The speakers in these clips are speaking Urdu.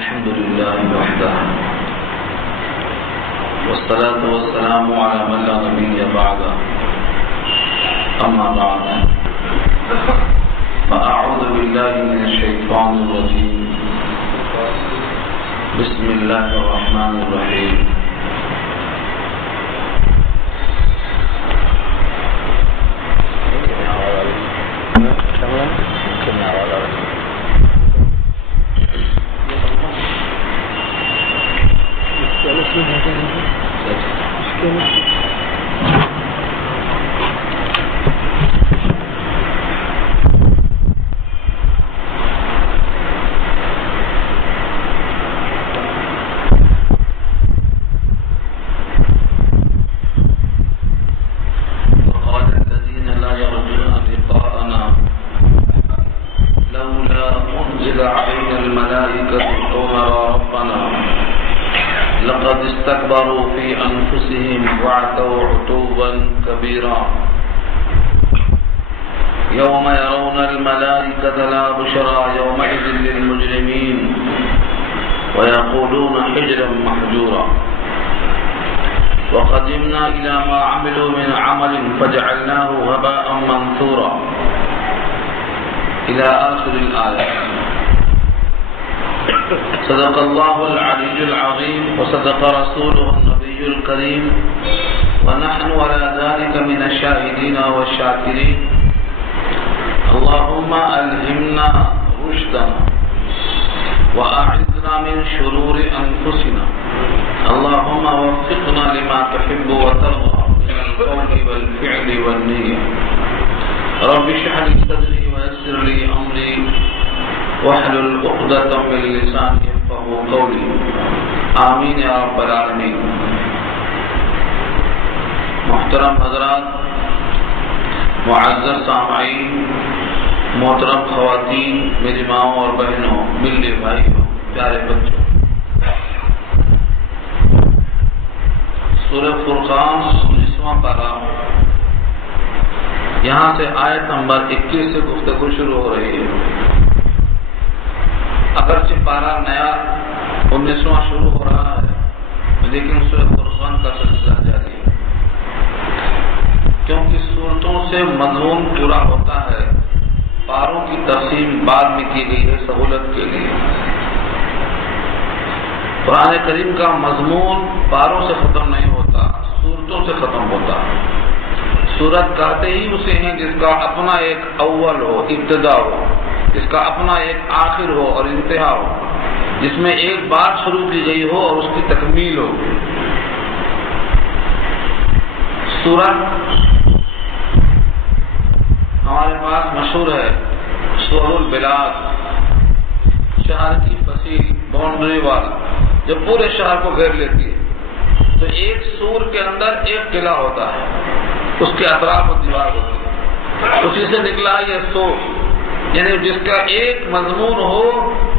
الحمد لله وحده والصلاة والسلام على من لا نبي بعده أما بعد فأعوذ بالله من الشيطان الرجيم بسم الله الرحمن الرحيم يوم يرون الملائكة لا بشرى يومئذ للمجرمين ويقولون حجرا محجورا وقدمنا إلى ما عملوا من عمل فجعلناه هباء منثورا إلى آخر الآية. صدق الله العلي العظيم وصدق رسوله النبي الكريم ونحن على ذلك من الشاهدين والشاكرين. اللهم ألهمنا رشدنا وأعذنا من شرور أنفسنا. اللهم وفقنا لما تحب وترضى من القول والفعل والنية. رب اشرح لي صدري ويسر لي أمري واحلل عقدة من لساني يفقهوا قولي. آمین یا رب العالمین. محترم حضرات، معزز سامعین، محترم خواتین، میری ماؤں اور بہنوں، ملے بھائیوں، پیارے بچوں، سورہ فرقان 19واں پارہ، یہاں سے آیت نمبر 21 سے گفتگو شروع ہو رہی ہے. اگرچہ پارہ نیا 19واں شروع ہو رہا ہے لیکن سورہ فرقان کا سلسلہ جاری ہے، کیونکہ صورتوں سے مضمون پورا ہوتا ہے. پاروں کی تقسیم بعد میں کی گئی ہے سہولت کے لیے. قرآن کریم کا مضمون پاروں سے ختم نہیں ہوتا، صورتوں سے ختم ہوتا. صورت کہتے ہی اسے ہیں جس کا اپنا ایک اول ہو، ابتدا ہو، جس کا اپنا ایک آخر ہو اور انتہا ہو، جس میں ایک بات شروع کی گئی ہو اور اس کی تکمیل ہو. سورت ہمارے پاس مشہور ہے سور البلاد، شہر کی فصیل باؤنڈری وال جو پورے شہر کو گھیر لیتی ہے. تو ایک سور کے اندر ایک قلعہ ہوتا ہے، اس کے اطراف و دیوار ہوتی ہے. اسی سے نکلا یہ سور، یعنی جس کا ایک مضمون ہو،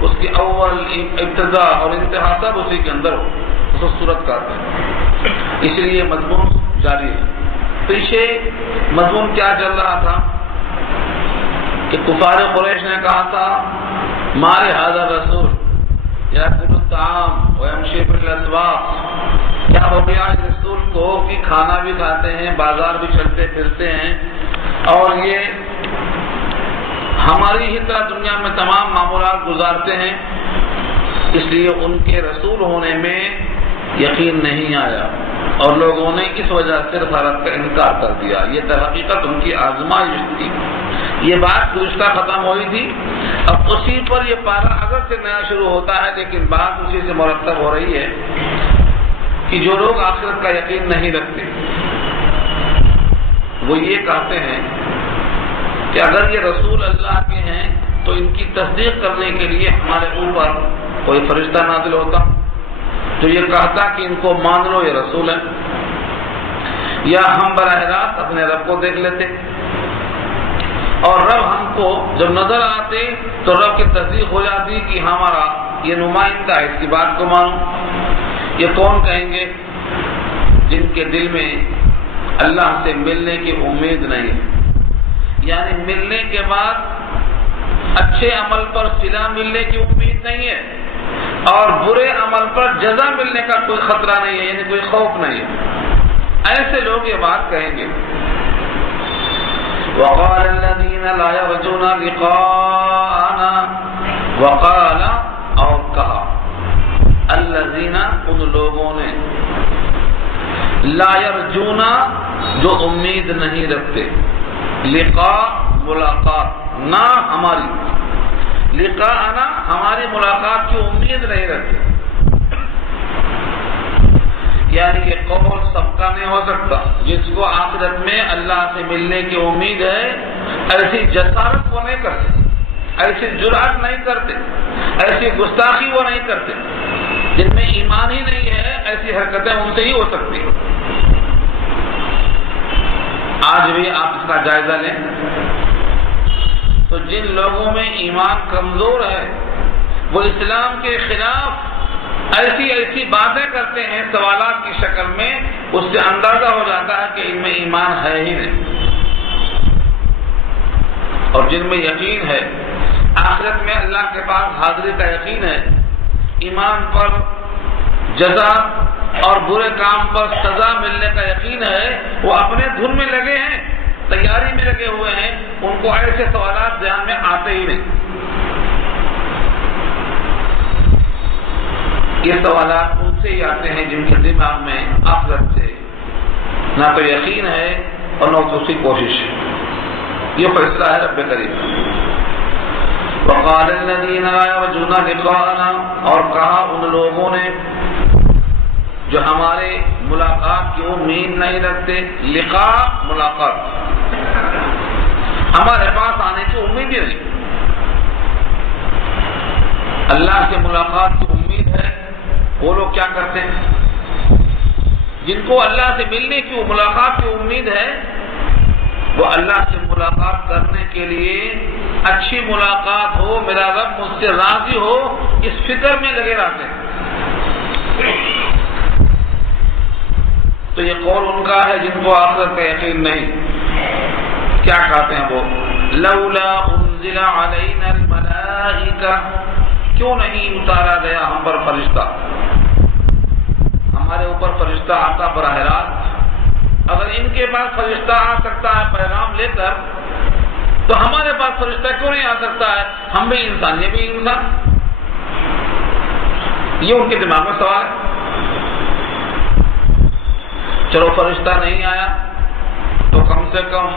اس کی اول، ابتدا اور انتہا سب اسی کے اندر ہو، اس کو سورت کہتے ہیں. اس لیے مضمون جاری ہے. پیچھے مضمون کیا چل رہا تھا کہ کفار قریش نے کہا تھا مارے حاضر رسول یاکل الطعام ویمشی فی الاسواق، کیا ہو گیا اس رسول کو کہ کھانا بھی کھاتے ہیں، بازار بھی چلتے پھرتے ہیں، اور یہ ہماری ہی طرح دنیا میں تمام معمولات گزارتے ہیں. اس لیے ان کے رسول ہونے میں یقین نہیں آیا اور لوگوں نے اس وجہ سے رسالت کا انکار کر دیا. یہ در حقیقت ان کی آزمائش تھی. یہ بات گزشتہ ختم ہوئی تھی. اب اسی پر یہ پارہ اگر سے نیا شروع ہوتا ہے لیکن بات اسی سے مرتب ہو رہی ہے کہ جو لوگ آخرت کا یقین نہیں رکھتے وہ یہ کہتے ہیں کہ اگر یہ رسول اللہ کے ہیں تو ان کی تصدیق کرنے کے لیے ہمارے اوپر کوئی فرشتہ نازل ہوتا تو یہ کہتا کہ ان کو مان لو یہ رسول ہے، یا ہم براہ راست اپنے رب کو دیکھ لیتے اور رب ہم کو جب نظر آتے تو رب کی تصدیق ہو جاتی کہ ہمارا یہ نمائندہ ہے، اس کی بات کو مانو. یہ کون کہیں گے؟ جن کے دل میں اللہ سے ملنے کی امید نہیں ہے، یعنی ملنے کے بعد اچھے عمل پر صلہ ملنے کی امید نہیں ہے، اور برے عمل پر جزا ملنے کا کوئی خطرہ نہیں ہے، یعنی کوئی خوف نہیں ہے، ایسے لوگ یہ بات کہیں گے۔ وقال الذين لا يرجون لقاءنا، وقال اور کہا الذين ان لوگوں نے لا يرجون جو امید نہیں رکھتے، لقاء ملاقات، نہ ہماری، لقاءنا ہماری ملاقات کی امید نہیں رکھتے، یعنی یہ قول سب کا نہیں ہو سکتا۔ جس کو آخرت میں اللہ سے ملنے کی امید ہے ایسی جسارت وہ نہیں کرتے، ایسی جرأت نہیں کرتے، ایسی گستاخی وہ نہیں کرتے۔ جن میں ایمان ہی نہیں ہے ایسی حرکتیں ان سے ہی ہو سکتی۔ آج بھی آپ اس کا جائزہ لیں تو جن لوگوں میں ایمان کمزور ہے وہ اسلام کے خلاف ایسی باتیں کرتے ہیں سوالات کی شکل میں، اس سے اندازہ ہو جاتا ہے کہ ان میں ایمان ہے ہی نہیں۔ اور جن میں یقین ہے، آخرت میں اللہ کے پاس حاضری کا یقین ہے، ایمان پر جزا اور برے کام پر سزا ملنے کا یقین ہے، وہ اپنے دھن میں لگے ہیں، تیاری میں لگے ہوئے ہیں، ان کو ایسے سوالات دھیان میں آتے ہی نہیں۔ یہ سوالات ان سے ہی آتے ہیں جن کے دماغ میں آخرت سے نہ تو یقین ہے اور نہ تو اس کی کوشش ہے۔ یہ فیصلہ ہے رب کریم۔ وقال الذين لا يرجون لقاءنا، اور کہا ان لوگوں نے جو ہمارے ملاقات کی امید نہیں رکھتے، لقاء ملاقات، ہمارے پاس آنے کی امید ہی نہیں، اللہ سے ملاقات کی امید ہے۔ وہ لوگ کیا کرتے ہیں؟ جن کو اللہ سے ملنے کی ملاقات کی امید ہے وہ اللہ سے ملاقات کرنے کے لیے اچھی ملاقات ہو، میرا رب مجھ سے راضی ہو، اس فکر میں لگے رہتے ہیں۔ تو یہ قول ان کا ہے جن کو آخرت کا یقین نہیں۔ کیا کہتے ہیں وہ؟ لولا انزل علینا الملائکہ، کیوں نہیں اتارا گیا ہم پر فرشتہ؟ ہمارے اوپر فرشتہ آتا براہ راست، اگر ان کے پاس فرشتہ آ سکتا ہے پیغام لے کر تو ہمارے پاس فرشتہ کیوں نہیں آ سکتا ہے؟ ہم بھی انسان، یہ بھی انسان۔ یہ ان کے دماغ میں سوال ہے۔ چلو فرشتہ نہیں آیا تو کم سے کم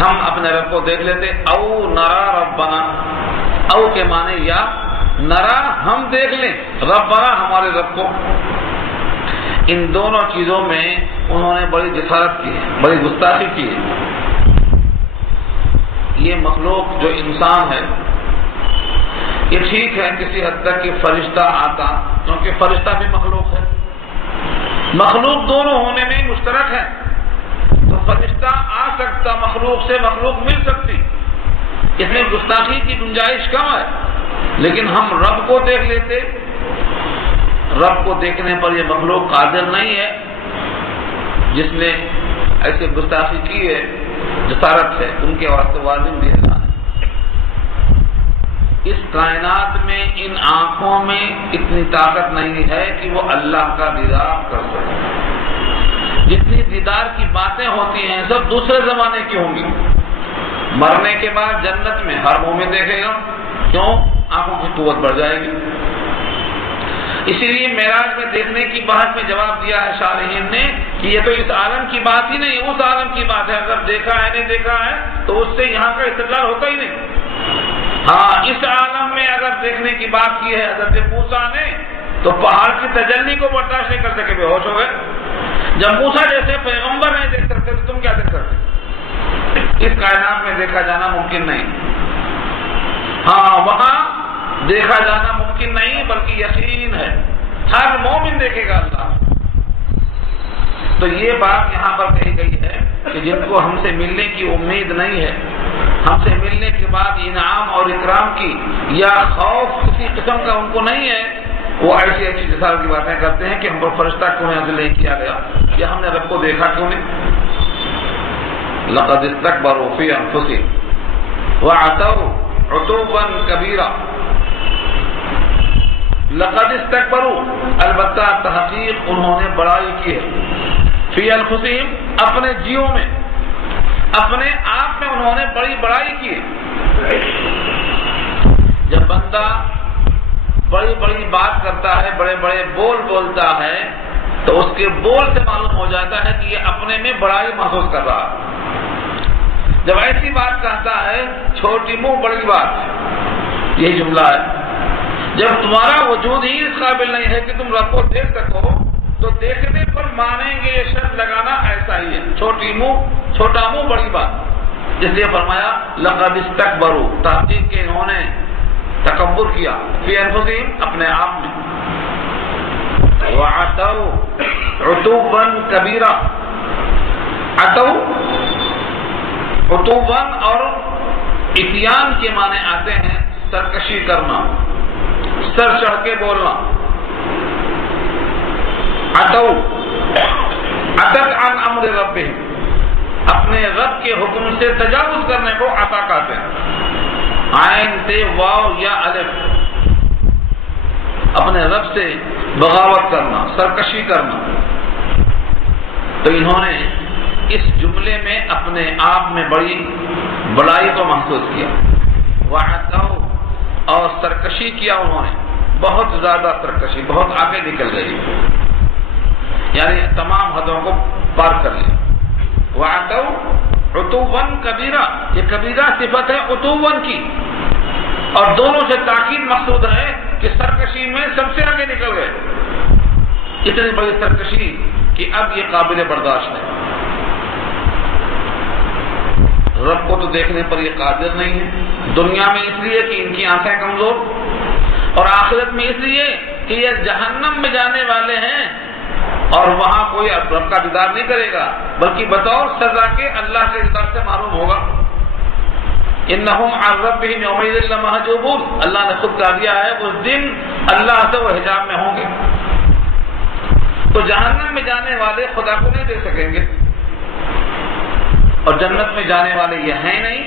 ہم اپنے رب کو دیکھ لیتے، او نرا ربنا، او کے معنی یا نرا، ہم دیکھ لیں، ربنا ہمارے رب کو۔ ان دونوں چیزوں میں انہوں نے بڑی جسارت کی ہے، بڑی گستاخی کی ہے۔ یہ مخلوق جو انسان ہے یہ ٹھیک ہے کسی حد تک کہ فرشتہ آتا، کیونکہ فرشتہ بھی مخلوق ہے، مخلوق دونوں ہونے میں مشترک ہے، تو فرشتہ آ سکتا، مخلوق سے مخلوق مل سکتی، اس میں گستاخی کی گنجائش کم ہے۔ لیکن ہم رب کو دیکھ لیتے، رب کو دیکھنے پر یہ مخلوق قادر نہیں ہے، جس نے ایسی گستاخی کی ہے جسارت سے، ان کے واسطے واضح بھی ہے۔ اس کائنات میں ان آنکھوں میں اتنی طاقت نہیں ہے کہ وہ اللہ کا دیدار کر سکے۔ جتنی دیدار کی باتیں ہوتی ہیں سب دوسرے زمانے کی ہوں گی۔ مرنے کے بعد جنت میں ہر مومن دیکھے گا، کیوں؟ آنکھوں کی قوت بڑھ جائے گی۔ اسی لیے معراج میں دیکھنے کی بات میں جواب دیا ہے شارحین نے کہ یہ تو اس عالم کی بات ہی نہیں، اس عالم کی بات ہے، اگر دیکھا ہے نہیں دیکھا ہے تو اس سے یہاں کا استدلال ہوتا ہی نہیں۔ ہاں، اس عالم میں اگر دیکھنے کی بات کی ہے حضرت موسیٰ نے تو پہاڑ کی تجلی کو برداشت نہیں کر سکے، بے ہوش ہو گئے۔ جب موسیٰ جیسے پیغمبر نہیں دیکھ سکتے تو تم کیا دیکھ سکتے؟ اس کائنات میں دیکھا جانا ممکن نہیں۔ ہاں، وہاں دیکھا جانا ممکن نہیں بلکہ یقین ہے، ہر مومن دیکھے گا اللہ۔ تو یہ بات یہاں پر کہی گئی ہے کہ جن کو ہم سے ملنے کی امید نہیں ہے، ہم سے ملنے کے بعد انعام اور اکرام کی یا خوف کسی قسم کا ان کو نہیں ہے، وہ ایسی ایسی جسارت کی باتیں کرتے ہیں کہ ہم پر فرشتہ کیوں نازل نہیں کیا گیا، یا ہم نے رب کو دیکھا کیوں نہیں۔ لقد استكبروا في انفسهم وعتوا عتوا كبيرا، لقد استکبروا، البتہ تحقیق انہوں نے بڑائی کی ہے، فی انفسہم، اپنے جیوں میں، اپنے آپ میں انہوں نے بڑی بڑائی کی ہے۔ جب بندہ بڑی بڑی بات کرتا ہے، بڑے بڑے بول بولتا ہے، تو اس کے بول سے معلوم ہو جاتا ہے کہ یہ اپنے میں بڑائی محسوس کر رہا ہے۔ جب ایسی بات کہتا ہے، چھوٹی منہ بڑی بات، یہی جملہ ہے۔ جب تمہارا وجود ہی اس قابل نہیں ہے کہ تم رب کو دیکھ سکو، تو دیکھنے پر مانیں گے، یہ شرط لگانا ایسا ہی ہے، چھوٹا منہ بڑی بات۔ اس لیے فرمایا لقد استکبروا، تحقیق کہ انہوں نے تکبر کیا، فی انفسہم، اپنے آپ میں، وعتوا عتوا کبیرا، عتوا عتوا اور اتیان کے معنی آتے ہیں سرکشی کرنا، سر چڑھ کے بولنا۔ عتوا عتت عن امر ربہم، اپنے رب کے حکم سے تجاوز کرنے کو عطا کہتے ہیں، عین تے واو یا الف، اپنے رب سے بغاوت کرنا، سرکشی کرنا۔ تو انہوں نے اس جملے میں اپنے آپ میں بڑی بڑائی کو محسوس کیا، وعتوا، اور سرکشی کیا انہوں نے، بہت زیادہ سرکشی، بہت آگے نکل گئی، یعنی تمام حدوں کو پار کر لیا۔ وعتوا عتوا کبیرہ، یہ کبیرہ صفت ہے عتوا کی، اور دونوں سے تاکید مقصود ہے کہ سرکشی میں سب سے آگے نکل گئے، اتنی بڑی سرکشی کہ اب یہ قابل برداشت ہے۔ رب کو تو دیکھنے پر یہ قادر نہیں ہے، دنیا میں اس لیے کہ ان کی آنکھیں کمزور، اور آخرت میں اس لیے کہ یہ جہنم میں جانے والے ہیں، اور وہاں کوئی رب کا دیدار نہیں کرے گا، بلکہ بطور سزا کے اللہ کے دیدار سے محروم ہوگا۔ انہم عن ربہم یومئذ لمحجوبون، اللہ نے خود کہہ دیا ہے اس دن اللہ سے وہ حجاب میں ہوں گے۔ تو جہنم میں جانے والے خدا کو نہیں دیکھ سکیں گے، اور جنت میں جانے والے یہ ہیں نہیں،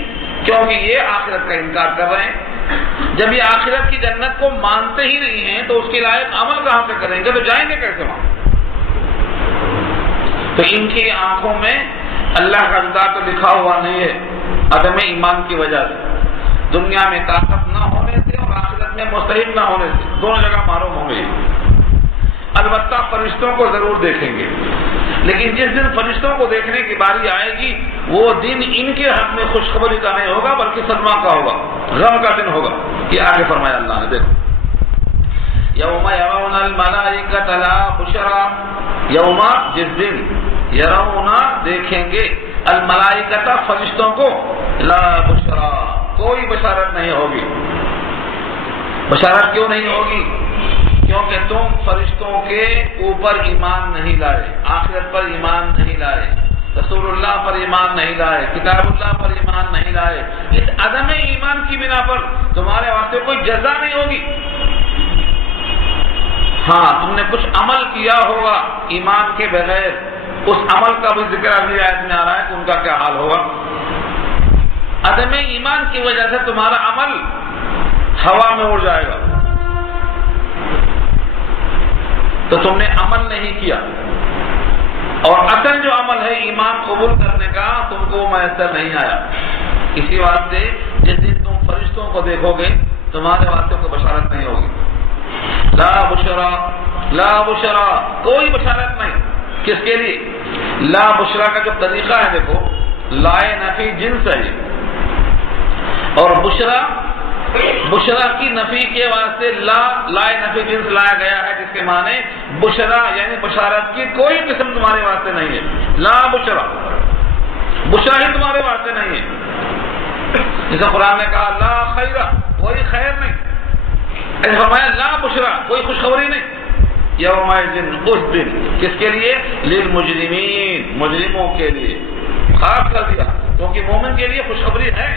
کیونکہ یہ آخرت کا انکار کر رہے ہیں۔ جب یہ آخرت کی جنت کو مانتے ہی نہیں ہیں تو اس کے لائق عمل کہاں سے کریں گے، تو جائیں گے کیسے وہاں؟ تو ان کی آنکھوں میں اللہ کا دیدار تو لکھا ہوا نہیں ہے، عدم ایمان کی وجہ سے، دنیا میں طاقت نہ ہونے سے اور آخرت میں مستحق نہ ہونے سے، دونوں جگہ معروم ہوں گے۔ البتہ فرشتوں کو ضرور دیکھیں گے، لیکن جس دن فرشتوں کو دیکھنے کی باری آئے گی، وہ دن ان کے حق میں خوشخبری کا نہیں ہوگا بلکہ صدمہ کا ہوگا، غم کا دن ہوگا۔ یہ آگے فرمایا اللہ نے، دیکھو یوم یرون الملائکۃ لا بشرا، یوم جس دن، یرون دیکھیں گے، الملائکۃ فرشتوں کو، لا بشرا کوئی بشارت نہیں ہوگی۔ بشارت کیوں نہیں ہوگی؟ کیونکہ تم فرشتوں کے اوپر ایمان نہیں لائے، آخرت پر ایمان نہیں لائے، رسول اللہ پر ایمان نہیں لائے، کتاب اللہ پر ایمان نہیں لائے۔ اس عدم ایمان کی بنا پر تمہارے واسطے کوئی جزا نہیں ہوگی۔ ہاں تم نے کچھ عمل کیا ہوگا ایمان کے بغیر، اس عمل کا بھی ذکر اگلی آیت میں آ رہا ہے کہ ان کا کیا حال ہوگا۔ عدم ایمان کی وجہ سے تمہارا عمل ہوا میں اڑ جائے گا، تو تم نے عمل نہیں کیا، اور اصل جو عمل ہے ایمان قبول کرنے کا تم کو میسر نہیں آیا۔ اسی واسطے جس دن تم فرشتوں کو دیکھو گے تمہارے واسطے کوئی بشارت نہیں ہوگی۔ لا بشرا، لا بشرا کوئی بشارت نہیں، کس کے لیے؟ لا بشرا کا جو طریقہ ہے دیکھو، لائے نفی جنس ہے، اور بشرا کی نفی کے واسطے لائے نفی جنس لایا گیا ہے، جس کے معنی بشرا یعنی بشارت کی کوئی قسم تمہارے واسطے نہیں ہے۔ لا بشرا، بشرا ہی تمہارے واسطے نہیں ہے، جیسے قرآن نے کہا لا خیر، کوئی خیر نہیں، ایسے فرمایا لا بشرا کوئی خوشخبری نہیں۔ یومئذ اس دن، کس کے لیے؟ للمجرمین، مجرموں کے لیے خاص کر دیا، کیونکہ مومن کے لیے خوشخبری ہے،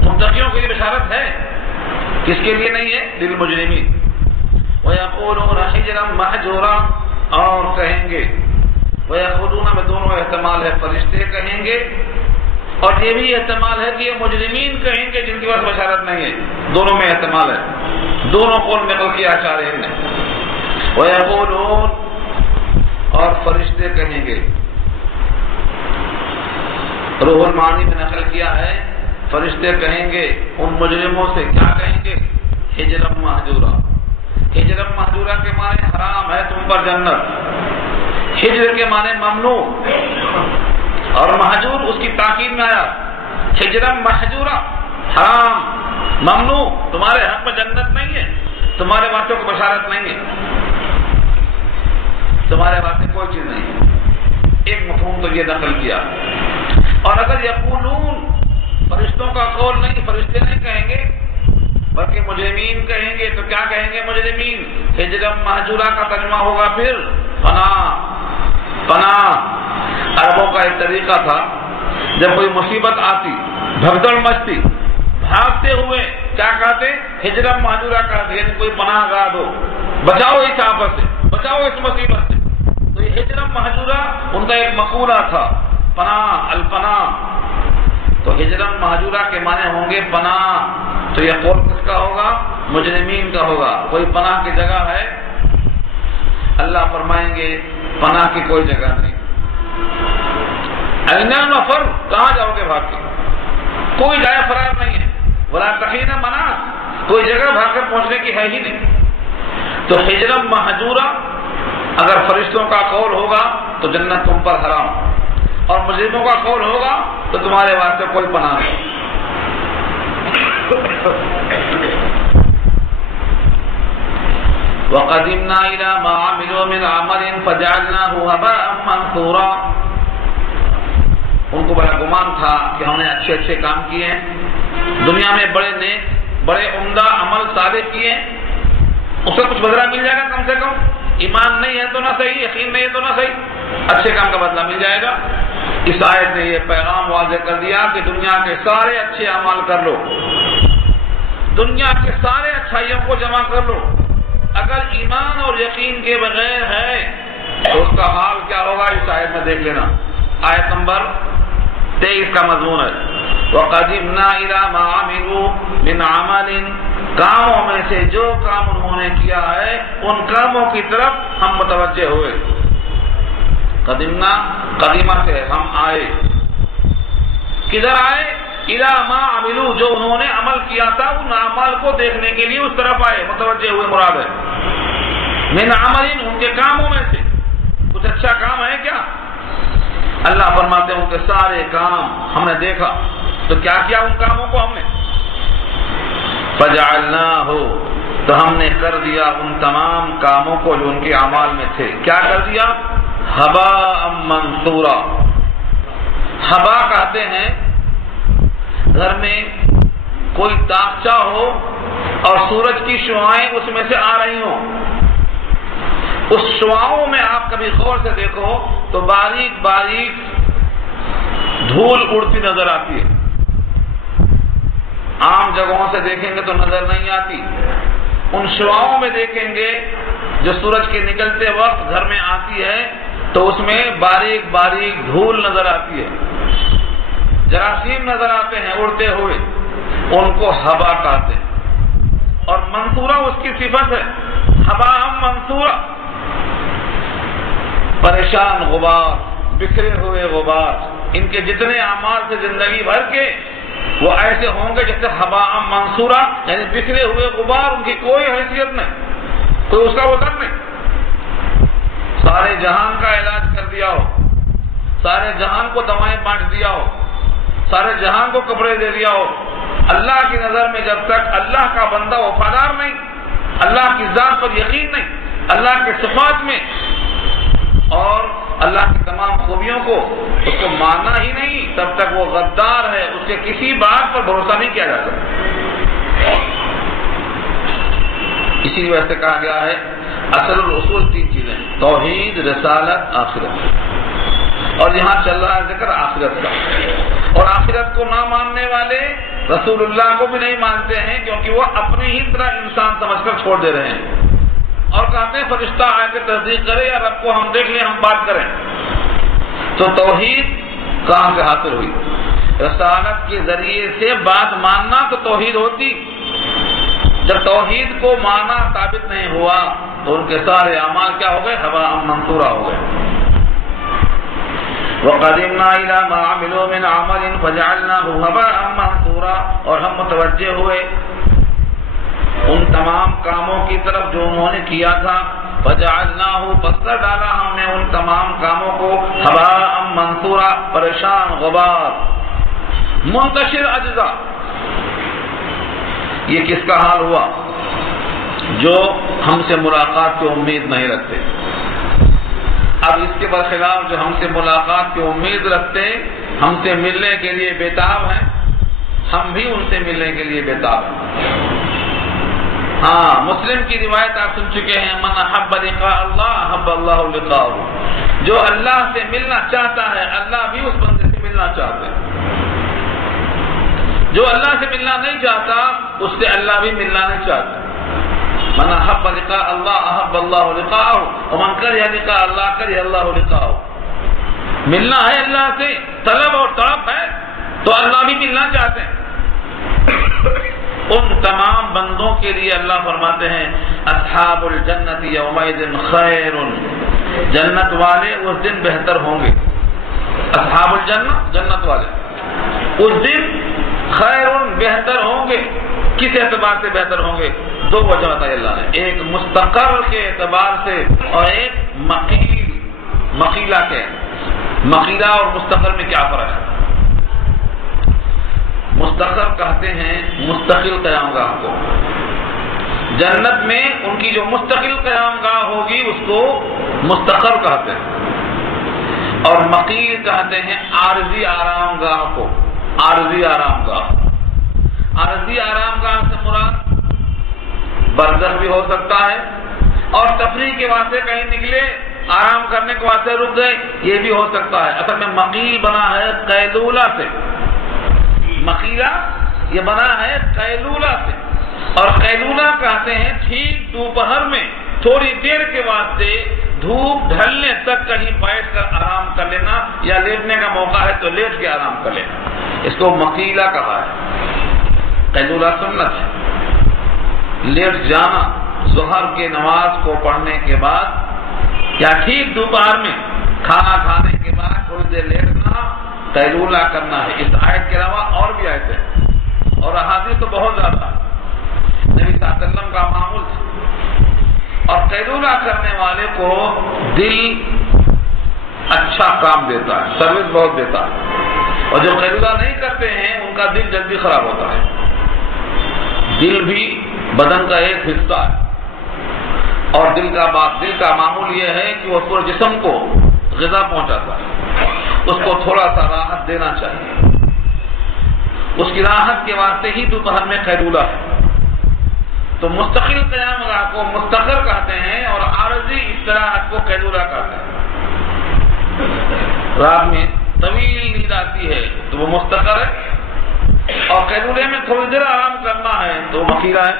متقیوں کے لیے بشارت ہے، کس کے لیے نہیں ہے؟ للمجرمین۔ وَيَقُولُونَ حِجْرًا مَحْجُورًا، اور کہیں گے، وَيَقُولُونَ میں دونوں احتمال ہے، فرشتے کہیں گے اور یہ بھی احتمال ہے کہ یہ مجرمین کہیں گے جن کے پاس بشارت نہیں ہے، دونوں میں احتمال ہے۔ دونوں قول نقل کیا شارح نے. وَيَقُولُونَ اور فرشتے کہیں گے. روح المعانی میں نقل کیا ہے فرشتے کہیں گے ان مجرموں سے. کیا کہیں گے؟ ہجرم مہجورا. ہجرم مہجورا کے معنی حرام ہے تم پر جنت. ہجر کے معنی ممنوع اور مہجور اس کی تاکید میں آیا. ہجرم مہجورا حرام ممنوع، تمہارے حق میں جنت نہیں ہے، تمہارے واسطے کو بشارت نہیں ہے، تمہارے واسطے کوئی چیز نہیں ہے. ایک مفہوم تو یہ نقل کیا. اور اگر یقولون فرشتوں کا قول نہیں، فرشتے نہیں کہیں گے بلکہ مجرمین کہیں گے. تو کیا کہیں گے مجرمین؟ ہجرم مہجورا کا ترجمہ ہوگا پھر پناہ. عربوں کا ایک طریقہ تھا جب کوئی مصیبت آتی بھگدڑ مچتی بھاگتے ہوئے کیا کہتے؟ ہجرم مہجورا کہتے، یعنی کوئی پناہ گاہ دو، بچاؤ اس آفت سے، بچاؤ اس مصیبت سے. تو یہ ہجرم مہجورا ان کا ایک مقولہ تھا، پناہ، الپناہ. تو ہجرم مہجورا کے معنی ہوں گے پناہ. تو یہ قول کس کا ہوگا؟ مجرمین کا ہوگا. کوئی پناہ کی جگہ ہے؟ اللہ فرمائیں گے پناہ کی کوئی جگہ نہیں. این المفر، کہاں جاؤ گے بھاگ کے؟ کوئی جگہ فرار نہیں ہے. ولا تحین مناص، کوئی جگہ بھاگ کر پہنچنے کی ہے ہی نہیں. تو ہجرم مہجورا اگر فرشتوں کا قول ہوگا تو جنت تم پر حرام، اور مجرموں کا قول ہوگا تو تمہارے واسطے کوئی پناہ نہیں. وَقَدِمْنَا إِلَى مَا عَمِلُوا مِنْ عَمَلٍ فَجَعَلْنَاهُ هَبَاءً مَنْثُورًا. ان کو بڑا گمان تھا کہ ہم نے اچھے اچھے کام کیے ہیں، دنیا میں بڑے نیک بڑے عمدہ عمل صالح کیے ہیں، اس سے کچھ بدلہ مل جائے گا. کم سے کم ایمان نہیں ہے تو نہ صحیح، یقین نہیں ہے تو نہ صحیح، اچھے کام کا بدلہ مل جائے گا. اس آیت نے یہ پیغام واضح کر دیا کہ دنیا کے سارے اچھے اعمال کر لو، دنیا کے سارے اچھائیوں کو جمع کر لو. اگر ایمان اور یقین کے بغیر ہے تو اس کا حال کیا ہوگا اس آیت میں دیکھ لینا. آیت نمبر 23 کا مضمون ہے وَقَدِمْنَا إِلَى مَا عَمِلُوا مِنْ عَمَلٍ. کاموں میں سے جو کام انہوں نے کیا ہے ان کاموں کی طرف ہم متوجہ ہوئے. قدمنا قدیمہ سے ہم آئے. کدھر آئے؟ اِلَى مَا عَمِلُوا، جو انہوں نے عمل کیا تھا ان اعمال کو دیکھنے کے لیے اس طرف آئے، متوجہ ہوئے مراد ہے. مِنْ عَمَلٍ، ان کے کاموں میں سے کچھ اچھا کام ہے کیا؟ اللہ فرماتے ہیں ان کے سارے کام ہم نے دیکھا. تو کیا کیا ان کاموں کو ہم نے؟ فَجَعَلْنَاهُ، تو ہم نے کر دیا ان تمام کاموں کو جو ان کے اعمال میں تھے. کیا کر دیا؟ ہباء منثورا. ہبا کہتے ہیں گھر میں کوئی تاخچہ ہو اور سورج کی شعاعیں اس میں سے آ رہی ہوں. اس شعاؤں میں آپ کبھی غور سے دیکھو تو باریک باریک دھول اڑتی نظر آتی ہے. عام جگہوں سے دیکھیں گے تو نظر نہیں آتی. ان شعاؤں میں دیکھیں گے جو سورج کے نکلتے وقت گھر میں آتی ہے تو اس میں باریک باریک دھول نظر آتی ہے، جراثیم نظر آتے ہیں اڑتے ہوئے، ان کو ہوا کہتے ہیں. اور منصورہ اس کی صفت ہے، ہوا منصورہ، پریشان غبار، بکھرے ہوئے غبار. ان کے جتنے اعمال سے زندگی بھر کے وہ ایسے ہوں گے جیسے ہوا منصورہ، یعنی بکھرے ہوئے غبار، ان کی کوئی حیثیت نہیں، کوئی اس کا وزن نہیں. سارے جہان کا علاج کر دیا ہو، سارے جہان کو دوائیں بانٹ دیا ہو، سارے جہان کو کپڑے دے دیا ہو، اللہ کی نظر میں جب تک اللہ کا بندہ وفادار نہیں، اللہ کی ذات پر یقین نہیں، اللہ کے صفات میں اور اللہ کی تمام خوبیوں کو اس کو ماننا ہی نہیں، تب تک وہ غدار ہے. اس کے کسی بات پر بھروسہ نہیں کیا جا سکتا. اسی وجہ سے کہا گیا ہے اصل الاصول 3 چیزیں: توحید، رسالت، آخرت. اور یہاں چل رہا ہے ذکر آخرت کا. اور آخرت کو نہ ماننے والے رسول اللہ کو بھی نہیں مانتے ہیں، کیونکہ وہ اپنی ہی طرح انسان سمجھ کر چھوڑ دے رہے ہیں اور کہتے ہیں فرشتہ آ کے تصدیق کرے یا رب کو ہم دیکھ لیں، ہم بات کریں. تو توحید کہاں سے حاصل ہوئی؟ رسالت کے ذریعے سے بات ماننا تو توحید ہوتی. جب توحید کو مانا ثابت نہیں ہوا تو ان کے سارے اعمال کیا ہو گئے؟ ہباء منثورا ہو گئے. وَقَدِمْنَا إِلَىٰ مَا عَمِلُوا مِنْ عَمَلٍ فَجَعَلْنَاهُ هَبَاءً مَنثُورًا. اور ہم متوجہ ہوئے ان تمام کاموں کی طرف جو انہوں نے کیا تھا. فَجَعَلْنَاهُ پس کر ڈالا ہم نے ان تمام کاموں کو هَبَاءً مَنثُورًا پریشان غبار منتشر اجزاء. یہ کس کا حال ہوا؟ جو ہم سے ملاقات کی امید نہیں رکھتے. اب اس کے برخلاف جو ہم سے ملاقات کی امید رکھتے، ہم سے ملنے کے لیے بےتاب ہیں، ہم بھی ان سے ملنے کے لیے بےتاب ہیں. ہاں، مسلم کی روایت آپ سن چکے ہیں، من احب لقاء اللہ احب اللہ لقاءہ. جو اللہ سے ملنا چاہتا ہے اللہ بھی اس بندے سے ملنا چاہتے ہیں. جو اللہ سے ملنا نہیں چاہتا اس سے اللہ بھی ملنا نہیں چاہتا. من احب لقاء اللہ احب اللہ لقاءہ ومن کرہ لقاء اللہ کرہ اللہ لقاءہ. ملنا ہے اللہ سے، طلب اور طلب ہے تو اللہ بھی ملنا چاہتے ہیں. ان تمام بندوں کے لیے اللہ فرماتے ہیں اصحاب الجنت یومئذ خیر. جنت والے اس دن بہتر ہوں گے. اصحاب الجنت جنت والے اس دن خیر بہتر ہوں گے. کس اعتبار سے بہتر ہوں گے؟ دو وجہ بتائی اللہ نے، ایک مستقر کے اعتبار سے اور ایک مقیلہ کے. مقیلہ اور مستقر میں کیا فرق ہے؟ مستقر کہتے ہیں مستقل قیام گاہ کو. جنت میں ان کی جو مستقل قیام گاہ ہوگی اس کو مستقر کہتے ہیں. اور مقیل کہتے ہیں عارضی آرام گاہ کو. عارضی آرام گاہ. عارضی آرام گاہ سے مراد برزخ بھی ہو سکتا ہے اور تفریح کے واسطے کہیں نکلے آرام کرنے کے واسطے رک گئے، یہ بھی ہو سکتا ہے. اصل میں مقیل بنا ہے قیلولہ سے. مقیلہ یہ بنا ہے قیلولہ سے. اور قیلولہ کہتے ہیں ٹھیک دوپہر میں تھوڑی دیر کے واسطے دھوپ ڈھلنے تک کہیں بیٹھ کر آرام کر لینا، یا لیٹنے کا موقع ہے تو لیٹ کے آرام کر لینا. اس کو مقیلہ کہا ہے. قیلولہ سنت ہے. لیٹ جانا ظہر کے نماز کو پڑھنے کے بعد یا ٹھیک دوپہر میں کھانا کھانے کے بعد تھوڑی دیر لیٹنا قیلولہ کرنا ہے. اس آیت کے علاوہ اور بھی آیتیں ہیں اور احادیث تو بہت زیادہ ہے. نبی صلی اللہ علیہ وسلم کا معمول تھا. اور قیلولہ کرنے والے کو دل اچھا کام دیتا ہے، سروس بہت دیتا ہے. اور جو قیلولہ نہیں کرتے ہیں ان کا دل جلدی خراب ہوتا ہے. دل بھی بدن کا ایک حصہ ہے اور دل کا معمول یہ ہے کہ وہ پورے جسم کو غذا پہنچاتا ہے. اس کو تھوڑا سا راحت دینا چاہیے. اس کی راحت کے واسطے ہی دوپہر میں قیلولہ ہے. تو مستقل قیام گاہ کو مستقر کہتے ہیں اور عارضی استراحت کو قیلولہ کہتے ہیں. رات میں طویل نیند آتی ہے تو وہ مستقر ہے اور قیلولے میں تھوڑی دیر آرام کرنا ہے تو مقیلہ ہے.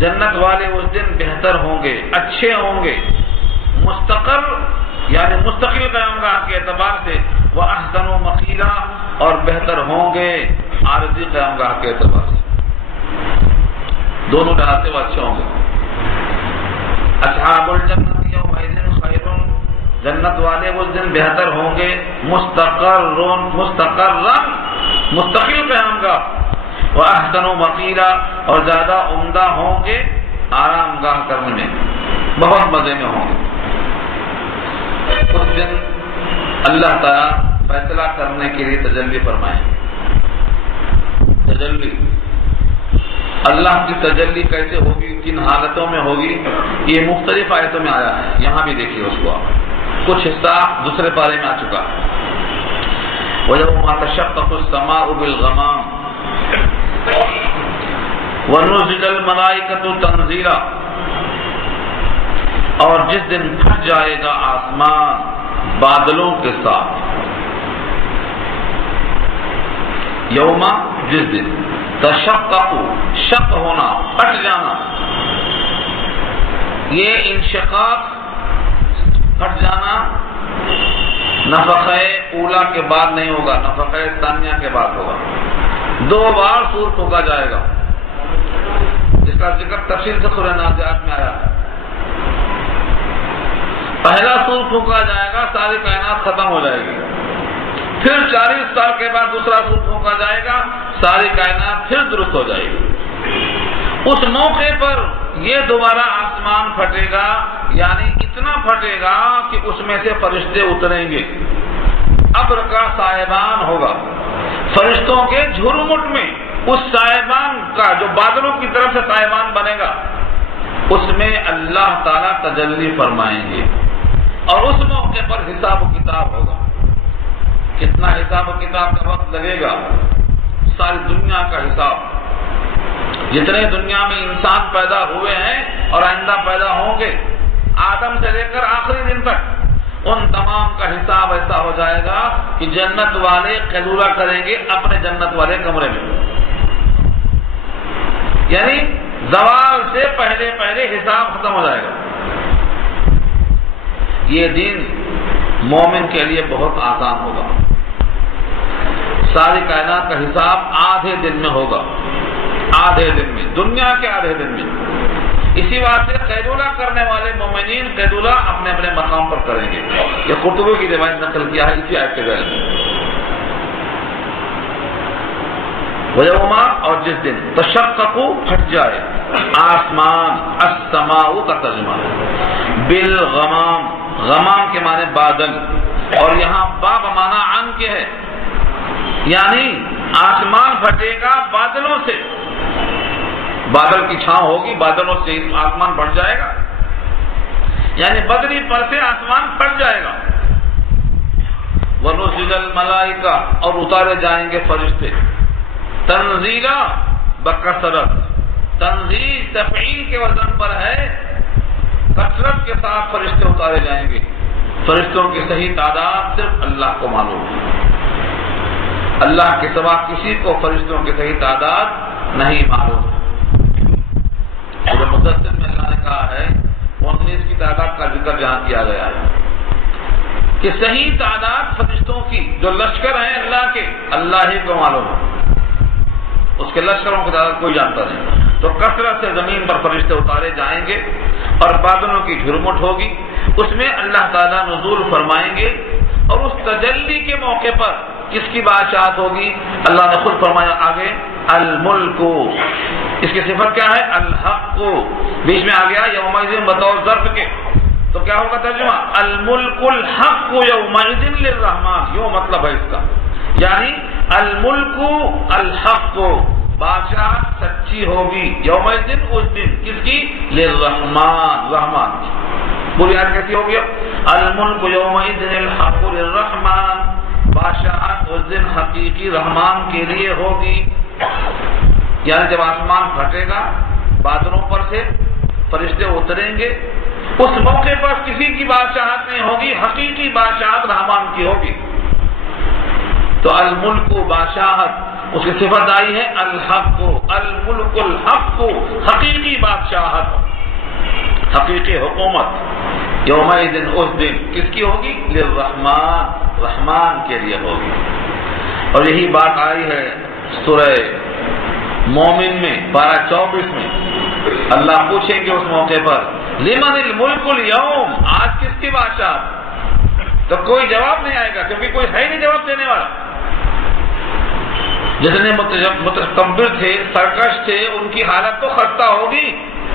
جنت والے اس دن بہتر ہوں گے، اچھے ہوں گے. مستقر یعنی مستقل قیام گاہ کے اعتبار سے وہ احسن و مقیلہ اور بہتر ہوں گے عارضی قیام گاہ کے اعتبار سے. دونوں لحاظ سے وہ اچھے ہوں گے. اصحاب الجنت یومئذ خیر. جنت والے اس دن بہتر ہوں گے. مستقل قیام گاہ وہ احسن و مقیلہ اور زیادہ عمدہ ہوں گے آرام گاہ کرنے میں، بہت مزے میں ہوں گے. اس دن اللہ تعالیٰ فیصلہ کرنے کے لیے تجلی فرمائیں. تجلی اللہ کی تجلی کیسے ہوگی، کن حالتوں میں ہوگی، یہ مختلف آیتوں میں آیا ہے. یہاں بھی دیکھیے اس کو آپ. کچھ حصہ دوسرے پارے میں آ چکا ہے. وَيَوْمَ تَشَقَّقُ السَّمَاءُ بِالْغَمَامِ وَنُزِلَ الْمَلَائِكَةُ تَنزِيلًا. اور جس دن پھٹ جائے گا آسمان بادلوں کے ساتھ. یوم جس دن تشقق شق ہونا، پھٹ جانا. یہ انشقاق پھٹ جانا نفخہ اولا کے بعد نہیں ہوگا، نفخہ ثانیہ کے بعد ہوگا. 2 بار سور پھونکا جائے گا. جس کا ذکر تفصیل سے سورہ نازعات میں آیا ہے۔ پہلا سور پھونکا جائے گا، ساری کائنات ختم ہو جائے گی، پھر 40 سال کے بعد دوسرا سور پھونکا جائے گا، ساری کائنات پھر درست ہو جائے گی۔ اس موقع پر یہ دوبارہ آسمان پھٹے گا، یعنی اتنا پھٹے گا کہ اس میں سے فرشتے اتریں گے، ابر کا سائبان ہوگا، فرشتوں کے جھرمٹ میں اس سائبان کا جو بادلوں کی طرف سے سائبان بنے گا، اس میں اللہ تعالیٰ تجلی فرمائیں گے، اور اس موقع پر حساب و کتاب ہوگا۔ کتنا حساب و کتاب کا وقت لگے گا؟ ساری دنیا کا حساب، جتنے دنیا میں انسان پیدا ہوئے ہیں اور آئندہ پیدا ہوں گے، آدم سے لے کر آخری دن تک، ان تمام کا حساب ایسا ہو جائے گا کہ جنت والے قیلولہ کریں گے اپنے جنت والے کمرے میں، یعنی زوال سے پہلے پہلے حساب ختم ہو جائے گا۔ یہ دن مومن کے لیے بہت آسان ہوگا، ساری کائنات کا حساب آدھے دن میں ہوگا، آدھے دن میں، دنیا کے آدھے دن میں۔ اسی واسطے قیلولہ کرنے والے مومنین قیلولہ اپنے اپنے مقام پر کریں گے۔ یہ قرطبی کی روایت نقل کیا ہے اسی آیت کے ذریعے میں۔ وَيَوْمَ، اور جس دن تشقق پھٹ جائے آسمان، السماء کا ترجمہ ہے بالغمام، غمام کے معنی بادل، اور یہاں با بمعنی عن کے ہے، یعنی آسمان پھٹے گا بادلوں سے، بادل کی چھاؤں ہوگی، بادلوں سے آسمان پھٹ جائے گا، یعنی بدری پر سے آسمان پھٹ جائے گا۔ وَنُزِلَ الْمَلَائِکَةُ، اور اتارے جائیں گے فرشتے، تنزیلا بکثرت، تنزیل تفعیل کے وزن پر ہے، کثرت کے ساتھ فرشتے اتارے جائیں گے۔ فرشتوں کی صحیح تعداد صرف اللہ کو معلوم ہے، اللہ کے سوا کسی کو فرشتوں کی صحیح تعداد نہیں معلوم ہے۔ مدثر میں اللہ نے کہا ہے 19 کی تعداد کا ذکر جہاں کیا گیا ہے کہ صحیح تعداد فرشتوں کی جو لشکر ہیں اللہ کے، اللہ ہی کو معلوم ہے، اس کے لشکروں کی تعداد کوئی جانتا نہیں۔ تو کثرت سے زمین پر فرشتے اتارے جائیں گے اور بادلوں کی جھرمٹ ہوگی، اس میں اللہ تعالیٰ نزول فرمائیں گے، اور اس تجلی کے موقع پر کس کی بادشاہت ہوگی؟ اللہ نے خود فرمایا آگے الملک، اس کی صفت کیا ہے؟ الحق، بیچ میں آ گیا یومئذ بطور ظرف کے، تو کیا ہوگا ترجمہ؟ الملک الحق یومئذ للرحمن، یوں مطلب ہے اس کا، یعنی الملک الحق، بادشاہت سچی ہوگی یومئذ اس دن، کس کی؟ للرحمن، رحمان کی۔ پوری آیت کیسی ہوگی؟ الملک یومئذ الحق للرحمن، بادشاہت اس دن حقیقی رحمان کے لیے ہوگی، یعنی جب آسمان پھٹے گا بادلوں پر سے فرشتے اتریں گے، اس موقع پر کسی کی بادشاہت نہیں ہوگی، حقیقی بادشاہت رحمان کی ہوگی۔ تو الملک بادشاہت، اس کی صفت آئی ہے الحق، الملک الحق، حقیقی بادشاہت، حقیقی حکومت، یومئذ اس دن کس کی ہوگی؟ للرحمن، رحمان کے لیے ہوگی۔ اور یہی بات آئی ہے سورہ مومن میں پارہ 24 میں، اللہ پوچھیں گے اس موقع پر لمن الملک اليوم، آج کس کی بادشاہت؟ تو کوئی جواب نہیں آئے گا، کیونکہ کوئی ہے نہیں جواب دینے والا۔ جتنے متکبر تھے، سرکش تھے، ان کی حالت تو خستہ ہوگی،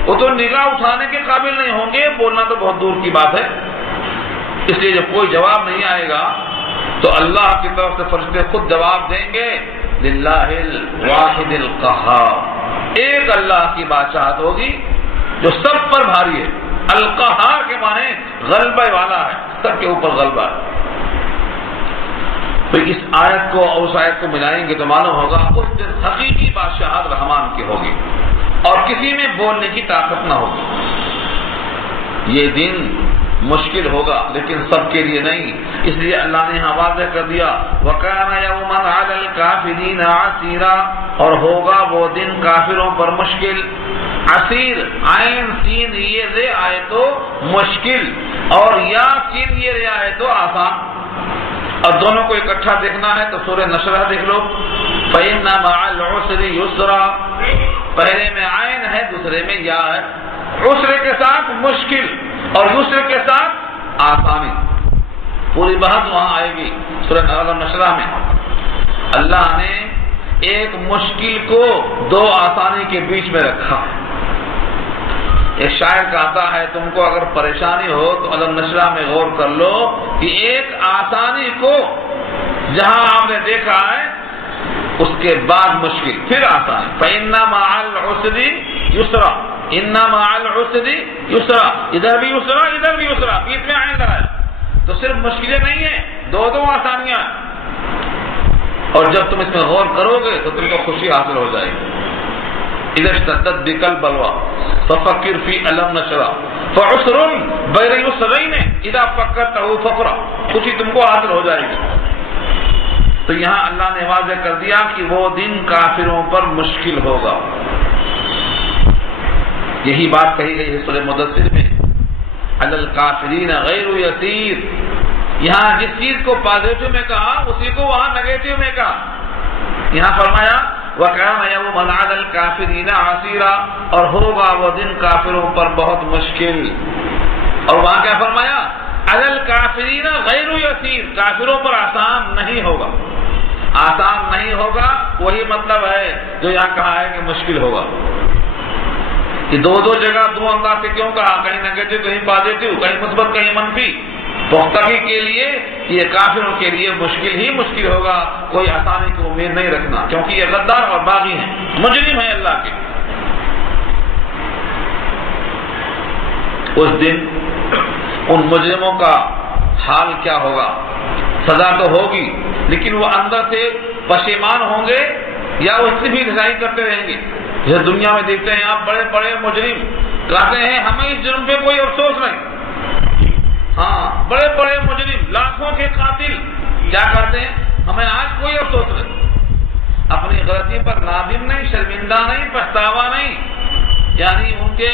وہ تو نگاہ اٹھانے کے قابل نہیں ہوں گے، بولنا تو بہت دور کی بات ہے۔ اس لیے جب کوئی جواب نہیں آئے گا تو اللہ کی طرف سے فرشتے خود جواب دیں گے، للہ الواحد القہار، ایک اللہ کی بادشاہت ہوگی جو سب پر بھاری ہے۔ القہار کے معنی غلبہ والا ہے، سب کے اوپر غلبہ ہے۔ تو اس آیت کو اور اس آیت کو ملائیں گے تو معلوم ہوگا اس دن حقیقی بادشاہت رحمان کی ہوگی اور کسی میں بولنے کی طاقت نہ ہوگی۔ یہ دن مشکل ہوگا لیکن سب کے لیے نہیں، اس لیے اللہ نے یہاں واضح کر دیا وَكَانَ يَوْمًا عَلَى الْكَافِرِينَ عَسِيرًا، اور ہوگا وہ دن کافروں پر مشکل۔ عسیر، عین سین یہ رے آئے تو مشکل، اور یا سین یہ رے آئے تو آسان، اور دونوں کو اکٹھا دیکھنا ہے تو سورہ نشرہ دیکھ لو، فَإِنَّ مَعَ الْعُسْرِ يُسْرًا، پہلے میں عین ہے، دوسرے میں یا ہے، عسر کے ساتھ مشکل اور یسر کے ساتھ آسانی. پوری بات وہاں آئے گی سورۃ علم نشرہ میں. اللہ نے ایک مشکل کو دو آسانی کے بیچ میں رکھا. ایک شاعر کہتا ہے تم کو اگر پریشانی ہو تو علم نشرہ میں غور کر لو کہ ایک آسانی کو جہاں آپ نے دیکھا ہے اس کے بعد مشکل پھر آسانی. فَإِنَّ مَعَ الْعُسْرِ يُسْرًا إِنَّ مَعَ الْعُسْرِ يُسْرًا، ادھر بھی یسرا ادھر بھی یسرا، بیچ میں عین لگایا. تو صرف مشکلیں نہیں ہیں، دو آسانیاں. اور جب تم اس میں غور کرو گے تو تم کو خوشی حاصل ہو جائے گی. اذا اشتدت بك البلوى ففكر في علم نشرہ فعسر بين يسرين اذا فكرته فقرا، خوشی تم کو حاصل ہو جائے گی. تو یہاں اللہ نے واضح کر دیا کہ وہ دن کافروں پر مشکل ہوگا. یہی بات کہی گئی ہے سورہ مدثر میں، علی الکافرین غیر یسیر. یہاں جس چیز کو پازیٹو میں کہا اسی کو وہاں نیگیٹو میں کہا. یہاں فرمایا وَكَانَ يَوْمًا عَلَى الْكَافِرِينَ عَسِيرًا، اور ہوگا وہ دن کافروں پر بہت مشکل. اور وہاں کیا فرمایا؟ عَلَى الْكَافِرِينَ غَيْرُ يَسِيرٍ، کافروں پر آسان نہیں ہوگا. آسان نہیں ہوگا وہی مطلب ہے جو یہاں کہا ہے کہ مشکل ہوگا. کہ دو جگہ دو انداز سے کیوں کہا، کہیں نیگیٹو کہیں پازیٹو، کہیں مثبت کہیں منفی. پختگی کے لیے یہ کافروں کے لیے مشکل ہی مشکل ہوگا، کوئی آسانی کی امید نہیں رکھنا، کیونکہ یہ غدار اور باغی ہیں، مجرم ہیں اللہ کے. اس دن ان مجرموں کا حال کیا ہوگا؟ سزا تو ہوگی لیکن وہ اندر سے پشیمان ہوں گے یا اس سے بھی رسائی کرتے رہیں گے. جیسے دنیا میں دیکھتے ہیں آپ بڑے بڑے مجرم کہتے ہیں ہمیں اس جرم پہ کوئی افسوس نہیں. ہاں بڑے بڑے مجرم لاکھوں کے قاتل کیا کہتے ہیں ہمیں آج کوئی افسوس نہیں. اپنی غلطی پر نادم نہیں، شرمندہ نہیں، پچھتاوا نہیں. یعنی ان کے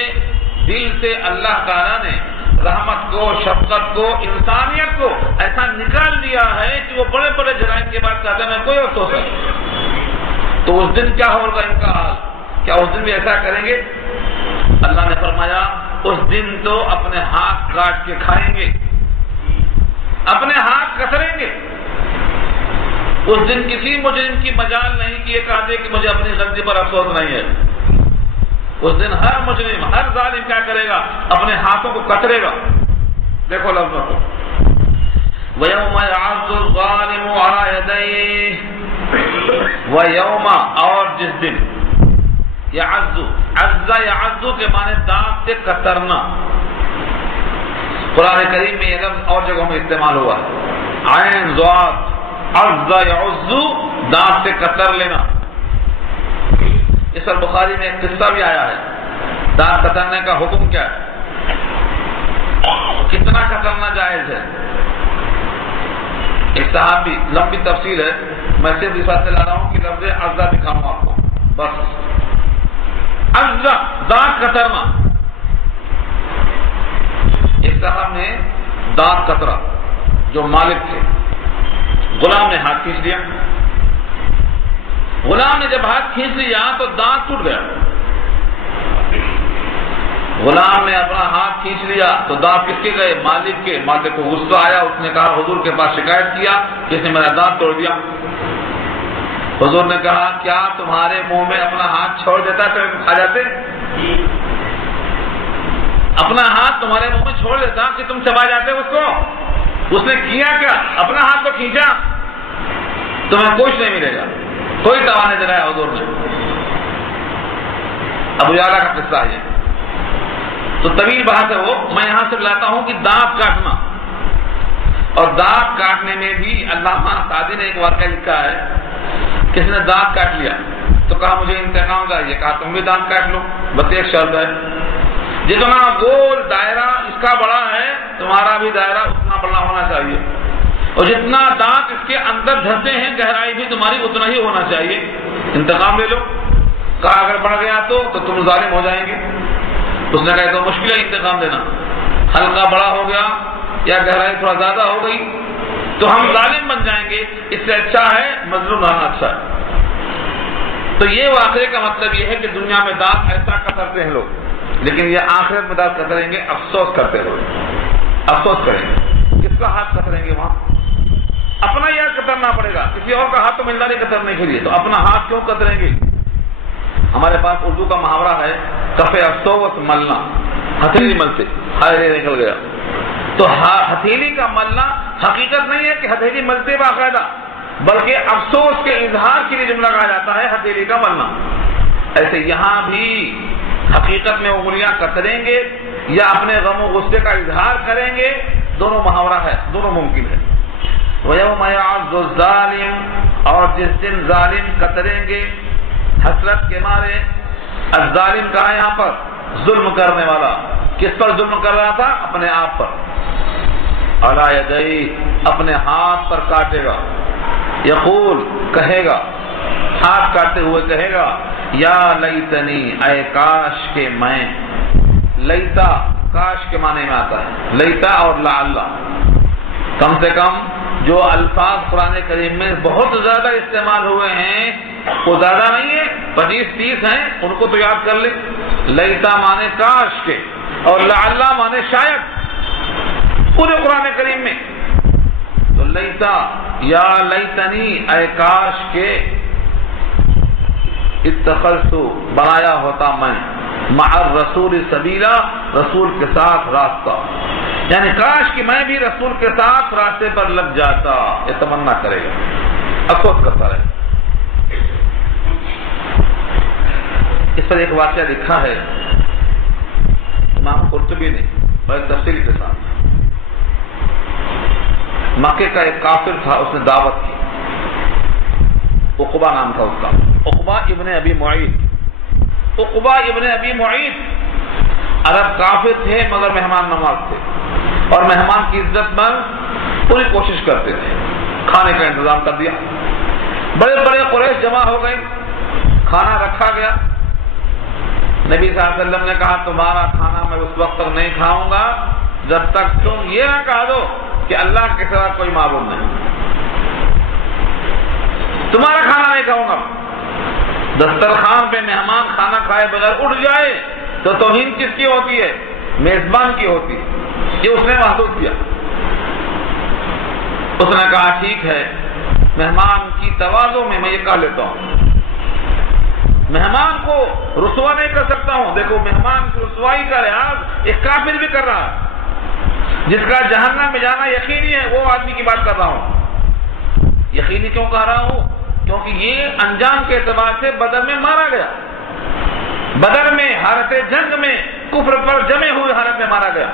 دل سے اللہ تعالیٰ نے رحمت کو، شفقت کو، انسانیت کو ایسا نکال دیا ہے کہ وہ بڑے بڑے جرائم کے بعد کہتے ہیں میں کوئی افسوس نہیں. تو اس دن کیا ہوگا ان کا حال؟ کیا اس دن بھی ایسا کریں گے؟ اللہ نے فرمایا اس دن تو اپنے ہاتھ کاٹ کے کھائیں گے، اپنے ہاتھ کتریں گے. اس دن کسی مجرم کی مجال نہیں کہ یہ کہتے کہ مجھے اپنی غلطی پر افسوس نہیں ہے. اس دن ہر مجرم، ہر ظالم کیا کرے گا؟ اپنے ہاتھوں کو کترے گا. دیکھو لفظوں کو، وَيَوْمَ يَعَضُّ الظَّالِمُ عَلَى يَدَيْهِ، وَيَوْمَ، اور جس دن، یعض، عض یعض کے معنی دانت سے کترنا. قرآن کریم میں یہ لفظ اور جگہوں میں استعمال ہوا ہے. عین ضاد، عض یعض، دانت سے کتر لینا. اس پر بخاری میں ایک قصہ بھی آیا ہے. دانت کترنے کا حکم کیا ہے؟ کتنا کترنا جائز ہے؟ ایک صحابی، لمبی تفصیل ہے، میں صرف اس بات سے لا رہا ہوں کہ لفظ عض دکھاؤں آپ کو بس. عض، دانت کترنا. ایک صاحب نے دانت کترا، جو مالک تھے. غلام نے ہاتھ کھینچ لیا. غلام نے جب ہاتھ کھینچ لیا تو دانت ٹوٹ گیا. غلام نے اپنا ہاتھ کھینچ لیا تو دانت کس کے گئے؟ مالک کے. مالک کو غصہ آیا، اس نے کہا حضور کے پاس شکایت کیا کہ اس نے میرا دانت توڑ دیا. حضور نے کہا کیا تمہارے منہ میں اپنا ہاتھ چھوڑ دیتا تو کھا جاتے؟ اپنا ہاتھ تمہارے منہ میں چھوڑ دیتا کہ تم چبا جاتے اس کو؟ اس نے کیا کیا؟ اپنا ہاتھ کو کھینچا. تمہیں کچھ نہیں ملے گا، کوئی دوا نہیں دلایا حضور نے. ابو یعلا کا قصہ ہے. تو طویل بحث ہے وہ، میں یہاں سے لاتا ہوں کہ دانت کاٹنا. اور دانت کاٹنے میں بھی علامہ سعدی نے ایک واقعہ لکھا ہے. کسی نے دانت کاٹ لیا تو کہا مجھے انتقام کا. یہ کہا تم بھی دانت کاٹ لو، بس ایک شرط ہے، جتنا گول دائرہ اس کا بڑا ہے تمہارا بھی دائرہ اتنا بڑا ہونا چاہیے، اور جتنا دانت اس کے اندر دھسے ہیں گہرائی بھی تمہاری اتنا ہی ہونا چاہیے. انتقام لے لو. کہا اگر بڑھ گیا تو تم ظالم ہو جائیں گے. اس نے کہا تو مشکل ہے انتقام دینا. ہلکا بڑا ہو گیا یا گہرائی تھوڑا زیادہ ہو گئی تو ہم ظالم بن جائیں گے. اس سے اچھا ہے مظلوم رہنا اچھا ہے. تو یہ واقعے کا مطلب یہ ہے کہ دنیا میں دانت ایسا کترتے ہیں لوگ، لیکن یہ آخرت میں دانت کتریں گے افسوس کرتے ہوئے، افسوس کریں گے۔ کس کا ہاتھ کتریں گے وہاں؟ اپنا یاد کترنا پڑے گا، کسی اور کا ہاتھ تو ملتا نہیں کترنے کے لیے، تو اپنا ہاتھ کیوں کتریں گے؟ ہمارے پاس اردو کا محاورہ ہے کفے افسوس ملنا، ہتھیلی ملتے، ہائے نکل گیا۔ تو ہتھیلی کا ملنا حقیقت نہیں ہے کہ ہتھیلی ملتے باقاعدہ، بلکہ افسوس کے اظہار کے لیے جملہ کہا جاتا ہے ہتھیلی کا ملنا۔ ایسے یہاں بھی حقیقت میں انگلیاں کتریں گے یا اپنے غم و غصے کا اظہار کریں گے، دونوں محاورہ ہے، دونوں ممکن ہے۔ وَيَوْمَ يَعَضُّ الظَّالِمُ، اور جس دن ظالم کتریں گے حسرت کے مارے۔ الظالم کہا ہے یہاں پر ظلم کرنے والا، کس پر ظلم کر رہا تھا؟ اپنے آپ پر۔ عَلَى يَدَيْهِ، اپنے ہاتھ پر کاٹے گا۔ یقول، کہے گا، ہاتھ کاٹتے ہوئے کہے گا، یا لیتنی، اے کاش کہ میں۔ لیتا کاش کے معنی میں آتا ہے، لیتا اور لعل، کم سے کم جو الفاظ قرآن کریم میں بہت زیادہ استعمال ہوئے ہیں وہ زیادہ نہیں ہے، 25-30 ہیں، ان کو تو یاد کر لیں۔ لیتا مانے کاش کے، اور لعل مانے شاید، پورے قرآن کریم میں۔ تو لیتا، یا لیتنی، اے کاش کے، اتخذت، بنایا ہوتا میں، مع الرسول سبیلا، رسول کے ساتھ راستہ، یعنی کاش کہ میں بھی رسول کے ساتھ راستے پر لگ جاتا، یہ تمنا کرے گا، افسوس کرتا رہے۔ اس پر ایک واقعہ لکھا ہے امام قرطبی نے بڑی تفصیل کے ساتھ۔ مکے کا ایک کافر تھا، اس نے دعوت کی، عقبہ نام تھا اس کا، عقبہ ابن ابی معیط۔ عقبہ ابن ابی معیط عرب کافر تھے مگر مہمان نواز تھے، اور مہمان کی عزت پر پوری کوشش کرتے تھے۔ کھانے کا انتظام کر دیا، بڑے بڑے قریش جمع ہو گئے، کھانا رکھا گیا۔ نبی صلی اللہ علیہ وسلم نے کہا تمہارا کھانا میں اس وقت تک نہیں کھاؤں گا جب تک تم یہ نہ کہہ دو کہ اللہ کے سوا کوئی معبود نہیں، تمہارا کھانا نہیں کھاؤں گا۔ دسترخوان پہ مہمان کھانا کھائے بغیر اٹھ جائے تو توہین کس کی ہوتی ہے؟ میزبان کی ہوتی ہے۔ یہ اس نے محسوس کیا، اس نے کہا ٹھیک ہے، مہمان کی تواضع میں یہ کہہ لیتا ہوں، مہمان کو رسوا نہیں کر سکتا ہوں۔ دیکھو مہمان کی رسوائی کا لحاظ ایک کافر بھی کر رہا ہے، جس کا جہنم میں جانا یقینی ہے، وہ آدمی کی بات کر رہا ہوں۔ یقینی کیوں کہہ رہا ہوں؟ کیونکہ یہ انجام کے اعتبار سے بدر میں مارا گیا، بدر میں حالت جنگ میں کفر پر جمے ہوئے حالت میں مارا گیا،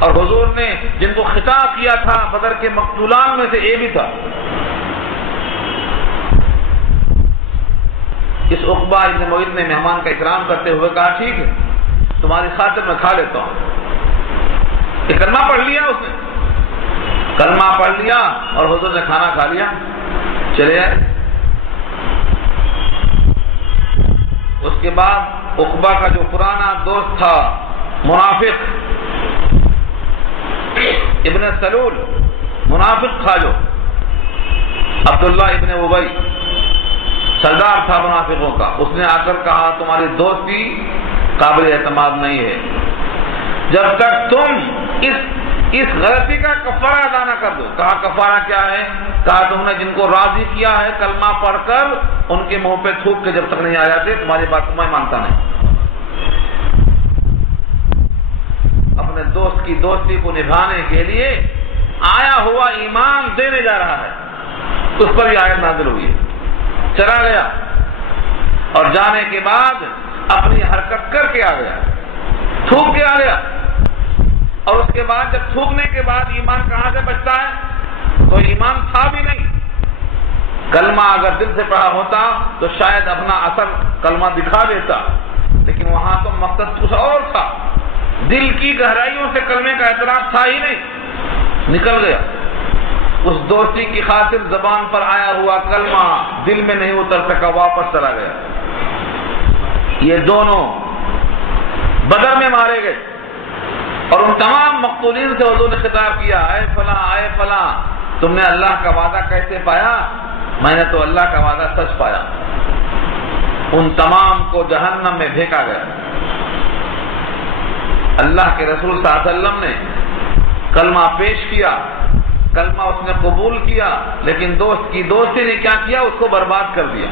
اور حضور نے جن کو خطاب کیا تھا بدر کے مقتولان میں سے یہ بھی تھا۔ اس عقبہ ابن معیط نے مہمان کا اکرام کرتے ہوئے کہا ٹھیک ہے، تمہاری خاطر میں کھا لیتا ہوں۔ یہ کلمہ پڑھ لیا، اس نے کلمہ پڑھ لیا اور حضور نے کھانا کھا لیا، چلے آئے۔ اس کے بعد عقبہ کا جو پرانا دوست تھا منافق ابن سلول، منافق تھا جو عبداللہ ابن ابی، سردار تھا منافقوں کا، اس نے آ کر کہا تمہاری دوستی قابل اعتماد نہیں ہے جب تک تم اس غلطی کا کفارہ ادا نہ کر دو۔ کہا کفارہ کیا ہے؟ کہا تم نے جن کو راضی کیا ہے کلمہ پڑھ کر ان کے منہ پہ تھوک کے جب تک نہیں آ جاتے تمہاری بات کو میں مانتا نہیں۔ اپنے دوست کی دوستی کو نبھانے کے لیے آیا ہوا ایمان دینے جا رہا ہے، اس پر یہ آیت نازل ہوئی ہے۔ چلا گیا اور جانے کے بعد اپنی حرکت کر کے آ گیا، تھوک کے آ گیا، اور اس کے بعد جب تھوکنے کے بعد ایمان کہاں سے بچتا ہے؟ تو ایمان تھا بھی نہیں۔ کلمہ اگر دل سے پڑھا ہوتا تو شاید اپنا اثر کلمہ دکھا دیتا، لیکن وہاں تو مقصد کچھ اور تھا، دل کی گہرائیوں سے کلمے کا اعتراف تھا ہی نہیں، نکل گیا۔ اس دوستی کی خاطر زبان پر آیا ہوا کلمہ دل میں نہیں اتر سکا، واپس چلا گیا۔ یہ دونوں بدر میں مارے گئے، اور ان تمام مقتولین سے حضور نے خطاب کیا، اے فلاں اے فلاں، تم نے اللہ کا وعدہ کیسے پایا؟ میں نے تو اللہ کا وعدہ سچ پایا۔ ان تمام کو جہنم میں پھینکا گیا۔ اللہ کے رسول صلی اللہ علیہ وسلم نے کلمہ پیش کیا، کلمہ اس نے قبول کیا، لیکن دوست کی دوستی نے کیا کیا؟ اس کو برباد کر دیا۔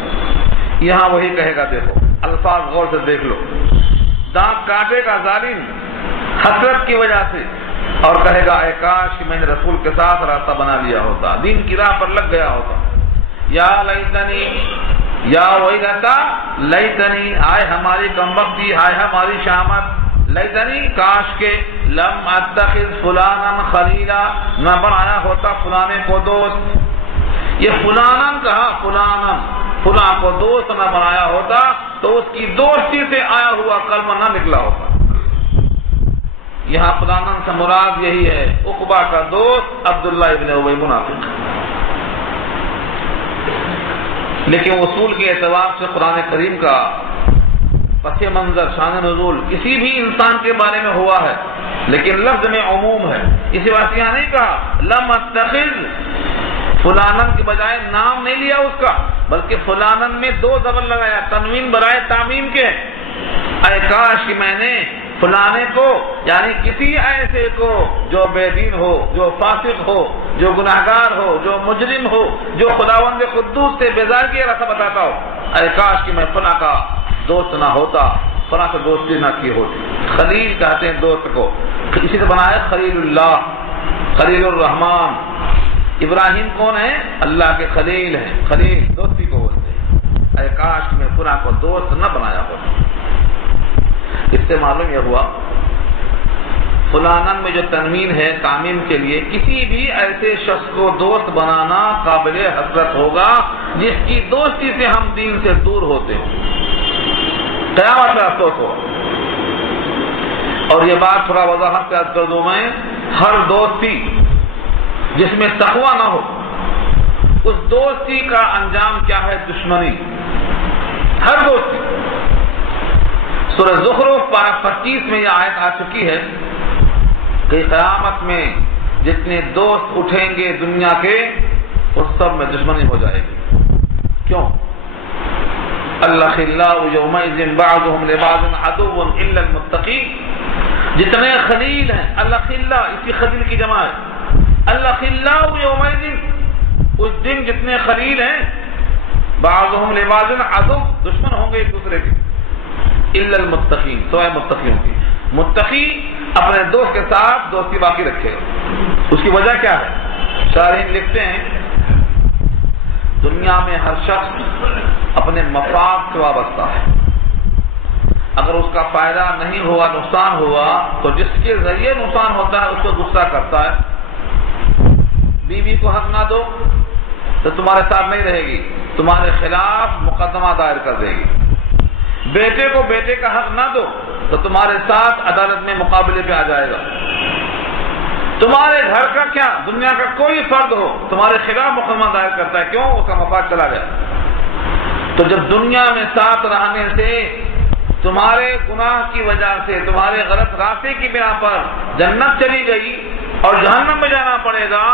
یہاں وہی کہے گا، دیکھو الفاظ غور سے دیکھ لو، دانت کاٹے گا ظالم حسرت کی وجہ سے اور کہے گا اے کاش کہ میں نے رسول کے ساتھ راستہ بنا لیا ہوتا، دین کی راہ پر لگ گیا ہوتا۔ یا لیتنی یا ویلتا لیتنی، ہائے ہماری کمبختی، ہائے ہماری شامت، لیتنی کاش کے لم اتخذ فلانا خلیلا، نہ بنایا ہوتا فلانے کو دوست۔ یہ فلانا کہا، فلانا فلاں کو دوست نہ بنایا ہوتا تو اس کی دوستی سے آیا ہوا کلمہ نہ نکلا ہوتا۔ یہاں فلانا سے مراد یہی ہے عقبہ کا دوست عبداللہ ابن ابی منافق۔ لیکن اصول کے اعتبار سے قرآن کریم کا پس منظر شان نزول کسی بھی انسان کے بارے میں ہوا ہے، لیکن لفظ میں عموم ہے۔ اسی واسطے یہاں نہیں کہا لم اتخذ فلانن کے بجائے نام نہیں لیا اس کا، بلکہ فلانن میں دو زبر لگایا، تنوین برائے تعمیم کے۔ اے کاش کہ میں نے فلانے کو، یعنی کسی ایسے کو جو بے دین ہو، جو فاسق ہو، جو گناہگار ہو، جو مجرم ہو، جو خداوند قدوس سے بیزار کی راستہ بتاتا ہو، اے کاش کہ میں فلاں کا دوست نہ ہوتا، فلاں سے دوستی نہ کی ہوتی۔ خلیل کہتے ہیں دوست کو، اسی سے بنا ہے خلیل اللہ، خلیل الرحمان۔ ابراہیم کون ہے؟ اللہ کے خلیل ہیں، خلیل دوستی کو بولتے ہیں۔ اے کاش کہ میں فلاں کو دوست نہ بنایا ہوتا۔ اس سے معلوم یہ ہوا فلانن میں جو تنوین ہے تعمیم کے لیے، کسی بھی ایسے شخص کو دوست بنانا قابل حسرت ہوگا جس کی دوستی سے ہم دین سے دور ہوتے ہوں، قیامت میں افسوس ہو۔ اور یہ بات تھوڑا وضاحت سے عرض کر دوں میں، ہر دوستی جس میں تقویٰ نہ ہو اس دوستی کا انجام کیا ہے؟ دشمنی۔ ہر دوستی، سورہ زخرف پارہ 25 میں یہ آیت آ چکی ہے کہ قیامت میں جتنے دوست اٹھیں گے دنیا کے اس سب میں دشمنی ہو جائے گی۔ کیوں؟ الاخلاء یومئذ بعضهم لبعض عدو الا المتقین۔ جتنے خلیل ہیں، الاخلاء اسی خلیل کی جمع ہے، الاخلاء یومئذ، اس دن جتنے خلیل ہیں، بعضهم لبعض عدو، دشمن ہوں گے ایک دوسرے کے، الا المتقین، سوائے متقیوں کی۔ متقی اپنے دوست کے ساتھ دوستی باقی رکھے گا۔ اس کی وجہ کیا ہے؟ شارحین لکھتے ہیں دنیا میں ہر شخص اپنے مفاد سے وابستہ ہے، اگر اس کا فائدہ نہیں ہوا، نقصان ہوا تو جس کے ذریعے نقصان ہوتا ہے اس کو غصہ کرتا ہے۔ بیوی کو حق نہ دو تو تمہارے ساتھ نہیں رہے گی، تمہارے خلاف مقدمہ دائر کر دے گی۔ بیٹے کو بیٹے کا حق نہ دو تو تمہارے ساتھ عدالت میں مقابلے پہ آ جائے گا۔ تمہارے گھر کا کیا، دنیا کا کوئی فرد ہو تمہارے خلاف مقدمہ دائر کرتا ہے، کیوں؟ اس کا مفاد چلا گیا۔ تو جب دنیا میں ساتھ رہنے سے تمہارے گناہ کی وجہ سے، تمہارے غلط راستے کی بنا پر جنت چلی گئی اور جہنم میں جانا پڑے گا،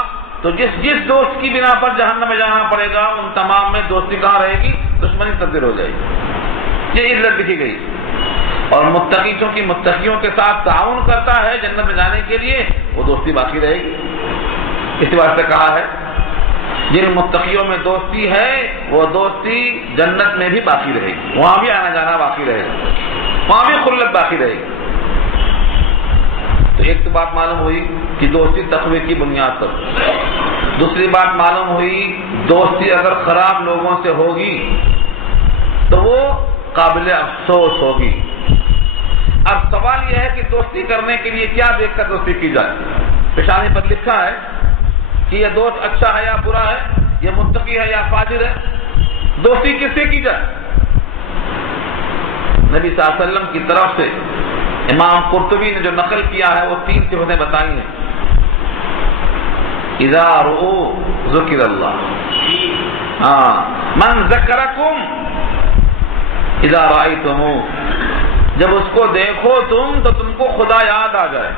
تو جس دوست کی بنا پر جہنم میں جانا پڑے گا ان تمام میں دوستی کہاں رہے گی؟ دشمنی تبدیل ہو جائے گی۔ یہ علت لکھی گئی۔ اور متقی چونکہ متقیوں کے ساتھ تعاون کرتا ہے جنت میں جانے کے لیے، وہ دوستی باقی رہے گی۔ اس واسطے کہا ہے جن متقیوں میں دوستی ہے وہ دوستی جنت میں بھی باقی رہے گی، وہاں بھی آنا جانا باقی رہے گا، وہاں بھی خلت باقی رہے گی۔ تو ایک تو بات معلوم ہوئی کہ دوستی تقوی کی بنیاد پر۔ دوسری بات معلوم ہوئی دوستی اگر خراب لوگوں سے ہوگی تو وہ قابل افسوس ہوگی۔ اب سوال یہ ہے کہ دوستی کرنے کے لیے کیا دیکھ کر دوستی کی جائے؟ پیشانی پر لکھا ہے کہ یہ دوست اچھا ہے یا برا ہے، یہ متقی ہے یا فاجر ہے، دوستی کس سے کی جائے؟ نبی صلی اللہ علیہ وسلم کی طرف سے امام قرطبی نے جو نقل کیا ہے وہ 3 صفتیں بتائی ہیں۔ اذا رؤوا ذکر اللہ، من ذکرکم اذا رأیتموہ، جب اس کو دیکھو تم تو تم کو خدا یاد آ جائے،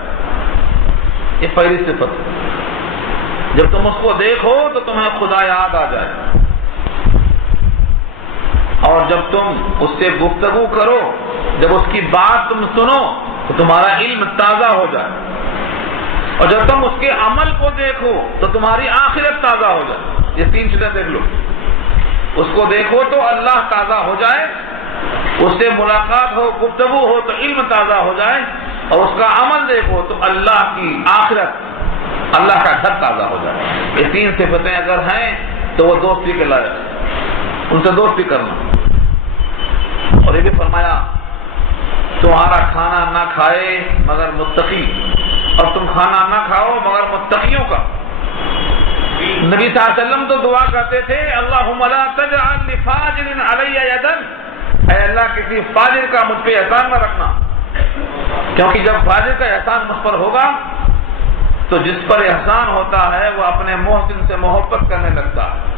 یہ پہلی صفت ہے۔ جب تم اس کو دیکھو تو تمہیں خدا یاد آ جائے۔ اور جب تم اس سے گفتگو کرو، جب اس کی بات تم سنو تو تمہارا علم تازہ ہو جائے، اور جب تم اس کے عمل کو دیکھو تو تمہاری آخرت تازہ ہو جائے۔ یہ 3 چیزیں دیکھ لو، اس کو دیکھو تو اللہ تازہ ہو جائے، اس سے ملاقات ہو، گفتگو ہو تو علم تازہ ہو جائے، اور اس کا عمل دیکھو تو اللہ کی آخرت، اللہ کا گھر تازہ ہو جائے۔ یہ 3 صفتیں اگر ہیں تو وہ دوستی کے لائق ہے، ان سے دوستی کرنا۔ اور یہ بھی فرمایا تمہارا کھانا نہ کھائے مگر متقی، اور تم کھانا نہ کھاؤ مگر متقیوں کا۔ نبی صلی اللہ علیہ وسلم تو دعا کرتے تھے اللہم لا تجعل لفاجر علی یدا، اے اللہ کسی فاجر کا مجھ پہ احسان نہ رکھنا، کیونکہ جب فاجر کا احسان مجھ پر ہوگا تو جس پر احسان ہوتا ہے وہ اپنے محسن سے محبت کرنے لگتا ہے،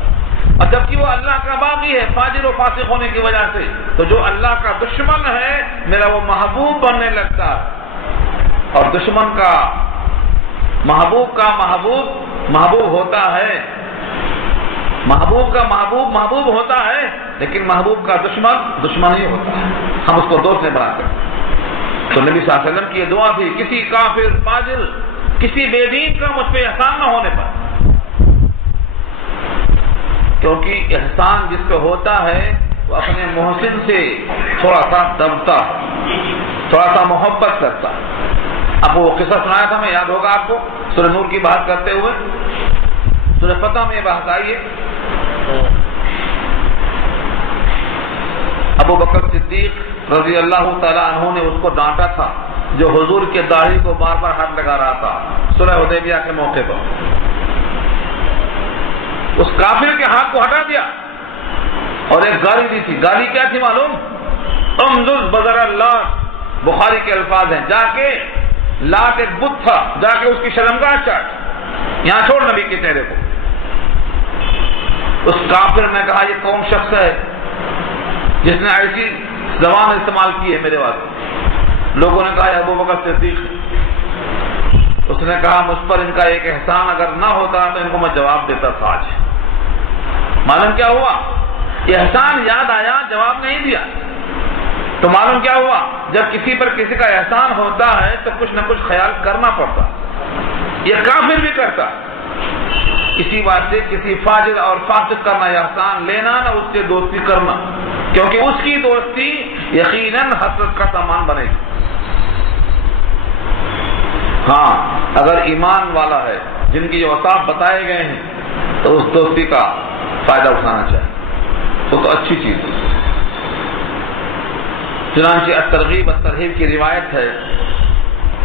اور جبکہ وہ اللہ کا باغی ہے فاجر و فاسق ہونے کی وجہ سے، تو جو اللہ کا دشمن ہے میرا وہ محبوب بننے لگتا ہے۔ اور دشمن کا محبوب ہوتا ہے، محبوب کا محبوب ہوتا ہے، لیکن محبوب کا دشمن ہی ہوتا ہے، ہم اس کو دوست نہیں بنا سکتے۔ تو نبی صلی اللہ علیہ وسلم کی یہ دعا تھی کسی کافر فاجر، کسی بے دین کا مجھ پہ احسان نہ ہونے پر، کیونکہ احسان جس پہ ہوتا ہے وہ اپنے محسن سے تھوڑا سا دبتا ہے، تھوڑا سا محبت کرتا ہے۔ اب وہ قصہ سنایا تھا میں، یاد ہوگا آپ کو، سورہ نور کی بات کرتے ہوئے سورہ فتح میں یہ بات آئی ہے۔ ابو بکر صدیق رضی اللہ تعالیٰ عنہ نے اس کو ڈانٹا تھا جو حضور کے داڑھی کو بار بار ہاتھ لگا رہا تھا صلح حدیبیہ کے موقع پر۔ اس کافر کے ہاتھ کو ہٹا دیا اور ایک گالی دی تھی۔ گالی کیا تھی معلوم؟ امزز بذر اللہ، بخاری کے الفاظ ہیں، جا کے لات ایک بت تھا، جا کے اس کی شرمگاہ چاٹ، یہاں چھوڑ نبی کے چہرے کو۔ اس کافر نے کہا یہ کون شخص ہے جس نے ایسی زبان استعمال کی ہے میرے واسطے؟ لوگوں نے کہا ابو بکر صدیق۔ اس نے کہا مجھ پر ان کا ایک احسان اگر نہ ہوتا تو ان کو میں جواب دیتا تھا آج۔ معلوم کیا ہوا؟ یہ احسان یاد آیا، جواب نہیں دیا، تو معلوم کیا ہوا؟ جب کسی پر کسی کا احسان ہوتا ہے تو کچھ نہ کچھ خیال کرنا پڑتا، یہ کافر بھی کرتا۔ اسی واسطے کسی فاجر اور فاسق کا نہ احسان لینا نہ اس سے دوستی کرنا، کیونکہ اس کی دوستی یقیناً حسرت کا سامان بنے گی۔ ہاں اگر ایمان والا ہے، جن کی جو اوصاف بتائے گئے ہیں، تو اس دوستی کا فائدہ اٹھانا چاہیے، وہ تو اچھی چیز ہے۔ چنانچہ الترغیب الترہیب کی روایت ہے،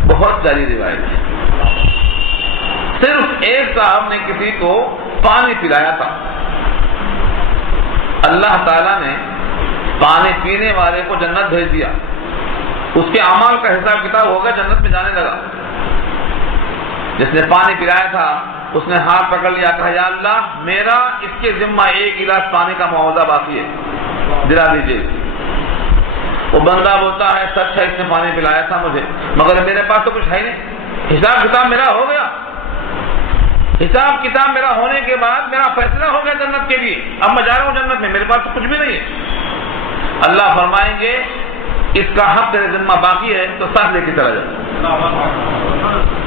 بہت ساری روایت ہے۔ صرف ایک صاحب نے کسی کو پانی پلایا تھا، اللہ تعالیٰ نے پانی پینے والے کو جنت بھیج دیا، اس کے اعمال کا حساب کتاب ہو گیا، جنت میں جانے لگا۔ جس نے پانی پلایا تھا اس نے ہاتھ پکڑ لیا، کہا یا اللہ میرا اس کے ذمہ 1 گلاس پانی کا معاوضہ باقی ہے، دلا دیجیے۔ وہ بندہ بولتا ہے سچ ہے، اس نے پانی پلایا تھا مجھے، مگر میرے پاس تو کچھ ہے نہیں، حساب کتاب میرا ہو گیا، حساب کتاب میرا ہونے کے بعد میرا فیصلہ ہو گیا جنت کے لیے، اب میں جا رہا ہوں جنت میں، میرے پاس تو کچھ بھی نہیں ہے۔ اللہ فرمائیں گے اس کا حق تیرے ذمہ باقی ہے تو ساتھ لے کے چلا جا۔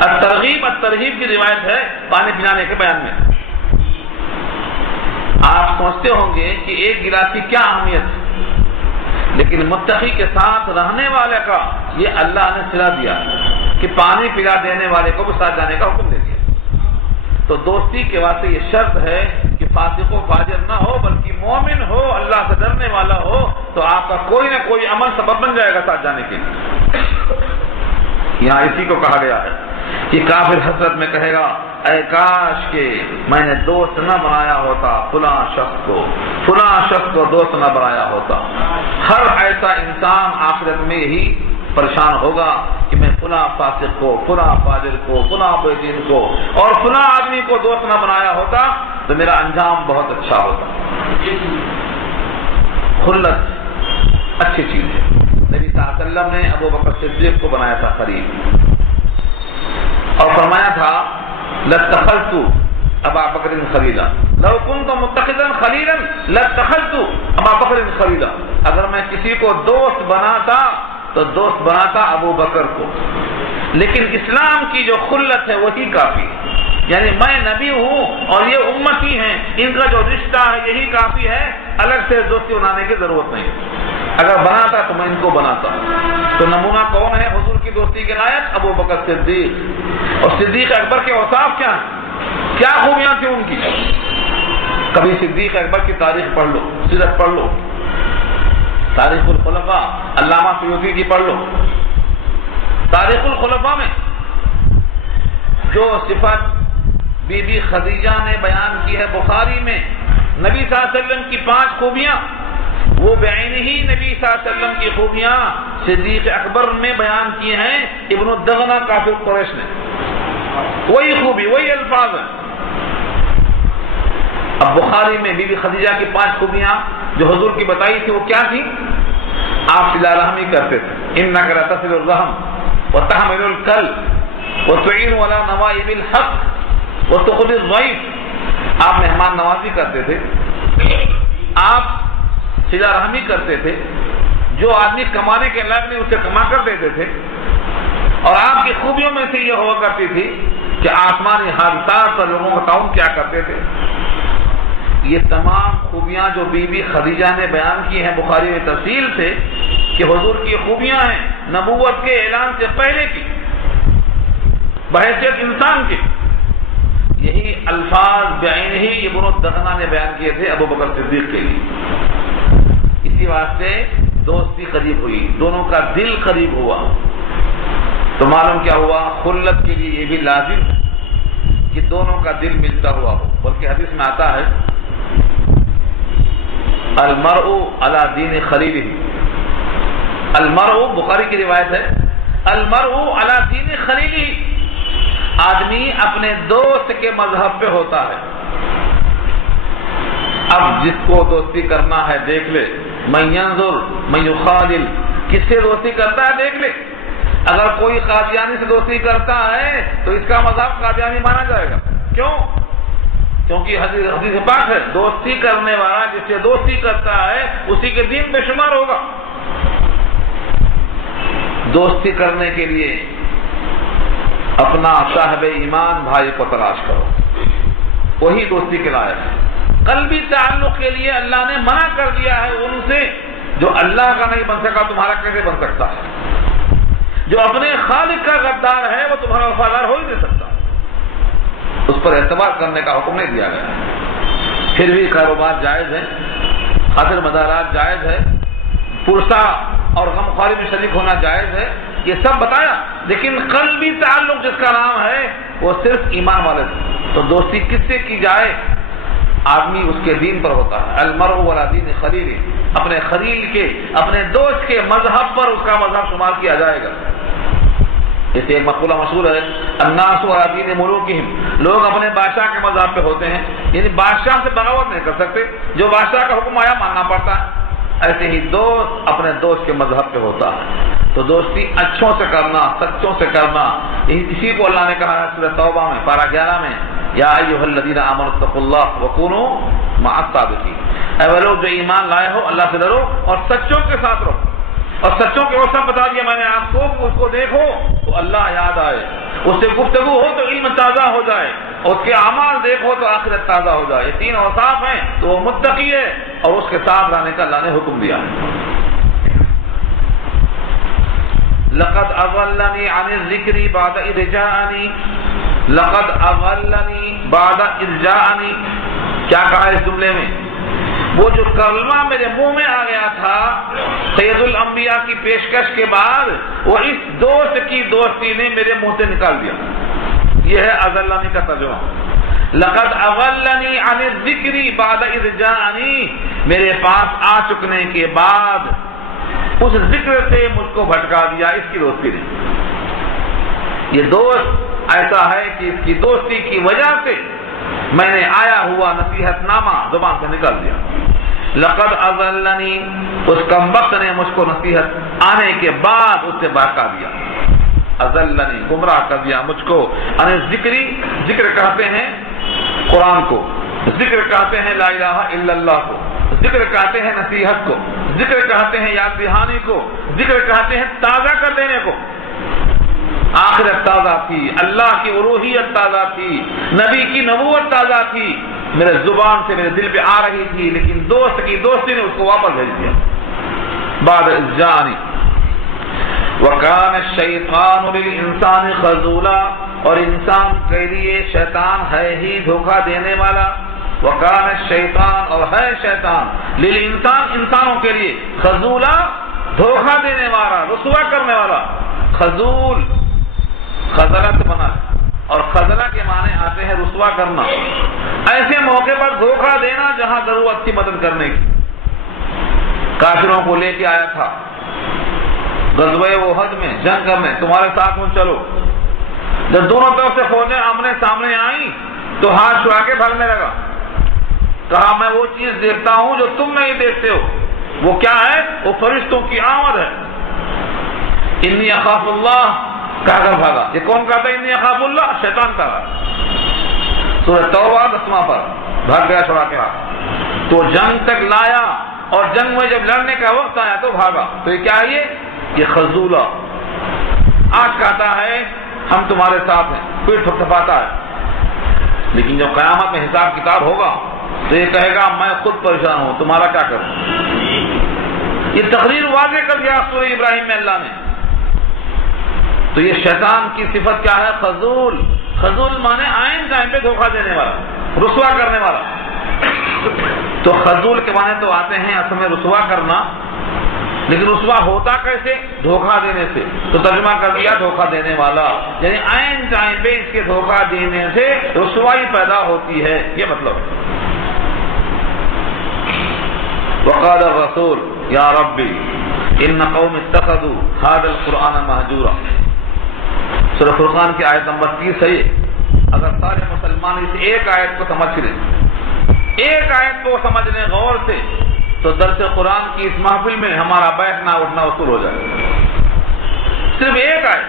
الترغیب الترہیب کی روایت ہے پانی پلانے کے بیان میں۔ آپ سوچتے ہوں گے کہ 1 گلاس کی کیا اہمیت ہے، لیکن متقی کے ساتھ رہنے والے کا یہ اللہ نے صلہ دیا کہ پانی پلا دینے والے کو بھی ساتھ جانے کا حکم دے دیا۔ تو دوستی کے واسطے یہ شرط ہے کہ فاسق و فاجر نہ ہو بلکہ مومن ہو، اللہ سے ڈرنے والا ہو، تو آپ کا کوئی نہ کوئی عمل سبب بن جائے گا ساتھ جانے کے لیے۔ یہاں اسی کو کہا گیا ہے کہ کافر حسرت میں کہے گا اے کاش کہ میں نے دوست نہ بنایا ہوتا فلاں شخص کو دوست نہ بنایا ہوتا۔ ہر ایسا انسان آخرت میں یہی پریشان ہوگا کہ میں فلاں فاسق کو، فلاں فاجر کو، فلاں بے دین کو اور فلاں آدمی کو دوست نہ بنایا ہوتا تو میرا انجام بہت اچھا ہوتا۔ خلت اچھی چیز ہے۔ نبی صلی اللہ علیہ وسلم نے ابو بکر صدیق کو بنایا تھا قریب اور فرمایا تھا لَاتَّخَذْتُ أَبَا بَكْرٍ خَلِيلًا، لو كنت متخذا خلیلا لاتخذت ابا بکر خلیلا، اگر میں کسی کو دوست بناتا تو دوست بناتا ابو بکر کو، لیکن اسلام کی جو خلت ہے وہی کافی ہے، یعنی میں نبی ہوں اور یہ امتی ہیں، ان کا جو رشتہ ہے یہی کافی ہے، الگ سے دوستی بنانے کی ضرورت نہیں، اگر بناتا تو میں ان کو بناتا۔ تو نمونہ کون ہے حضور کی دوستی کے لائق؟ ابو بکر صدیق۔ اور صدیق اکبر کے اوصاف کیا ہیں؟ کیا خوبیاں تھیں ان کی؟ کبھی صدیق اکبر کی تاریخ پڑھ لو، سیرت پڑھ لو، تاریخ الخلفاء علامہ سیوطی کی پڑھ لو۔ تاریخ الخلفاء میں جو صفت بی بی خدیجہ نے بیان کی ہے بخاری میں، نبی صلی اللہ علیہ وسلم کی 5 خوبیاں، وہ بعین ہی نبی صلی اللہ علیہ وسلم کی خوبیاں صدیق اکبر میں بیان کی ہیں ابن الدغنہ کافر قریش نے، وہی خوبی وہی الفاظ ہیں۔ اب بخاری میں بی بی خدیجہ کی 5 خوبیاں جو حضور کی بتائی تھی وہ کیا تھی؟ آپ صلہ رحمی کرتے تھے، انک لتصل الرحم وتحمل الکلب وتعین علی نوائب الحق وتقری الضیف، آپ مہمان نوازی کرتے تھے، آپ صلہ رحمی کرتے تھے، جو آدمی کمانے کے لائق نہیں اسے کما کر دیتے تھے، اور آپ کی خوبیوں میں سے یہ ہوا کرتی تھی کہ آسمانی حادثات پر لوگوں کا تعاون کیا کرتے تھے۔ یہ تمام خوبیاں جو بی بی خدیجہ نے بیان کی ہیں بخاری میں تفصیل سے کہ حضور کی خوبیاں ہیں نبوت کے اعلان سے پہلے کی، بحیثیت انسان کے، یہی الفاظ بعین ہی ابن الدغنہ نے بیان کیے تھے ابو بکر صدیق کے لیے۔ اسی واسطے دوستی قریب ہوئی، دونوں کا دل قریب ہوا، تو معلوم کیا ہوا؟ خلت کے لیے یہ بھی لازم ہے کہ دونوں کا دل ملتا ہوا ہو، بلکہ حدیث میں آتا ہے المرء علی دین خلیلہ، المرء بخاری کی روایت ہے المرء علی دین خلیلہ، آدمی اپنے دوست کے مذہب پہ ہوتا ہے۔ اب جس کو دوستی کرنا ہے دیکھ لے، من ینظر من یخالل، کس سے دوستی کرتا ہے دیکھ لے، اگر کوئی قادیانی سے دوستی کرتا ہے تو اس کا مذہب قادیانی مانا جائے گا۔ کیوں؟ کیونکہ حدیث پاک ہے دوستی کرنے والا جس سے دوستی کرتا ہے اسی کے دین پہ شمار ہوگا۔ دوستی کرنے کے لیے اپنا صاحب ایمان بھائی کو تلاش کرو، وہی دوستی کے لائق ہے۔ قلبی تعلق کے لیے اللہ نے منع کر دیا ہے ان سے، جو اللہ کا نہیں بن سکا تمہارا کیسے بن سکتا ہے؟ جو اپنے خالق کا غدار ہے وہ تمہارا وفادار ہو ہی نہیں سکتا، اس پر اعتبار کرنے کا حکم نہیں دیا گیا۔ پھر بھی کاروبار جائز ہے، خاطر مدارات جائز ہے، پرسہ اور غمخواری میں شریک ہونا جائز ہے، یہ سب بتایا، لیکن قلبی تعلق جس کا نام ہے وہ صرف ایمان والے سے۔ تو دوستی کس سے کی جائے؟ آدمی اس کے دین پر ہوتا ہے، المرء علی دین خلیلہ، اپنے خلیل کے اپنے دوست کے مذہب پر اس کا مذہب شمار کیا جائے گا۔ جیسے ایک مقولہ مشہور ہے الناس علی دین ملوکہم، لوگ اپنے بادشاہ کے مذہب پہ ہوتے ہیں، یعنی بادشاہ سے بغاوت نہیں کر سکتے، جو بادشاہ کا حکم آیا ماننا پڑتا ہے، ایسے ہی دوست اپنے دوست کے مذہب پہ ہوتا ہے۔ تو دوستی اچھوں سے کرنا، سچوں سے کرنا، اسی کو اللہ نے کہا ہے سورہ توبہ میں پارہ 11 میں، یا ایھا الذین آمنوا اتقوا اللہ وکونوا مع الصادقین، اے وہ لوگ جو ایمان لائے ہو اللہ سے ڈرو اور سچوں کے ساتھ رہو۔ اور سچوں کے وہ سب بتا دیا میں نے آپ کو، اس کو دیکھو تو اللہ یاد آئے، اس سے گفتگو ہو تو علم تازہ ہو جائے، اور اس کے اعمال دیکھو تو آخرت تازہ ہو جائے۔ یہ 3 اوصاف ہیں تو وہ متقی ہے اور اس کے ساتھ رہنے کا اللہ نے حکم دیا ہے۔ لقد اضلنی عن الذکر بعد اذ جاءنی، لقد اضلنی بعد اذ جاءنی، کیا کہا اس جملے میں؟ وہ جو کلمہ میرے منہ میں آ گیا تھا سید الانبیاء کی پیشکش کے بعد، وہ اس دوست کی دوستی نے میرے منہ سے نکال دیا۔ یہ ہے اضلنی کا ترجمہ۔ لقد اضلنی عن الذکر بعد اذ جاءنی، میرے پاس آ چکنے کے بعد اس ذکر سے مجھ کو بھٹکا دیا اس کی دوستی نے۔ یہ دوست ایسا ہے کہ اس کی دوستی کی وجہ سے میں نے آیا ہوا نصیحت نامہ زبان سے نکال دیا۔ لقد اضلنی، اس کمبخت نے مجھ کو نصیحت آنے کے بعد اس سے بہکا دیا۔ اضلنی، گمراہ کر دیا مجھ کو۔ ذکر کہتے ہیں قرآن کو، ذکر کہتے ہیں لا الہ الا اللہ کو، ذکر کہتے ہیں نصیحت کو، ذکر کہتے ہیں یاد دہانی کو، ذکر کہتے ہیں تازہ کر دینے کو۔ آخرت تازہ تھی، اللہ کی الوہیت تازہ تھی، نبی کی نبوت تازہ تھی، میرے زبان سے میرے دل پہ آ رہی تھی، لیکن دوست کی دوستی نے اس کو واپس بھیج دیا۔ بعد جانی وَكَانَ الشَّيْطَانُ لِلْإِنسَانِ خَذُولًا، اور انسان کے لیے شیطان ہے ہی دھوکہ دینے والا۔ وَكَانَ الشَّيْطَانُ، اور ہے شیطان، لِلْإِنسَانِ، انسانوں کے لیے، خذولا، دھوکہ دینے والا، رسوا کرنے والا۔ خذول خذلت بنا، اور خذلہ کے معنی آتے ہیں رسوا کرنا، ایسے موقع پر دھوکہ دینا جہاں ضرورت تھی مدد کرنے کی۔ کافروں کو لے کے آیا تھا غزوہ احد میں جنگ کرنے، تمہارے ساتھ ہوں چلو۔ جب دونوں طرف سے فوجیں آمنے سامنے آئیں تو ہاتھ چھڑا کے بھاگنے لگا، کہا میں وہ چیز دیکھتا ہوں جو تم نہیں دیکھتے ہو۔ وہ کیا ہے؟ وہ فرشتوں کی آمد ہے۔ انی اخاف اللہ کہہ کر بھاگا۔ یہ کون کہتا ہے انی اخاف اللہ؟ شیطان کہا۔ سورہ توبہ 10واں پر بھاگ گیا چھڑا کے ہاتھ، تو جنگ تک لایا، اور جنگ میں جب لڑنے کا وقت آیا تو بھاگا۔ تو یہ کیا ہے؟ یہ خذولہ۔ آج کہتا ہے ہم تمہارے ساتھ ہیں، پیٹ تھپتھپاتا ہے، لیکن جب قیامت میں حساب کتاب ہوگا تو یہ کہے گا میں خود پریشان ہوں، تمہارا کیا کروں۔ یہ تقریر واضح کر دیا سورہ ابراہیم میں اللہ نے۔ تو یہ شیطان کی صفت کیا ہے؟ خذول۔ خذول مانے عین ٹائم پہ دھوکہ دینے والا، رسوا کرنے والا۔ تو خذول کے معنی تو آتے ہیں اصل میں رسوا کرنا، لیکن رسوا ہوتا کیسے؟ دھوکہ دینے سے۔ تو ترجمہ کر دیا دھوکہ دینے والا، یعنی عین ٹائم پہ اس کے دھوکہ دینے سے رسوائی پیدا ہوتی ہے، یہ مطلب ہے۔ وقال الرسول یا ربی ان قوم اتخذوا هذا القرآن مہجورا۔ سورہ فرقان کی آیت نمبر 30 ہے۔ اگر سارے مسلمان اس ایک آیت کو سمجھ لیں، ایک آیت کو سمجھ لیں غور سے، تو درس قرآن کی اس محفل میں ہمارا بیٹھنا اٹھنا وصول ہو جائے۔ صرف ایک آیت۔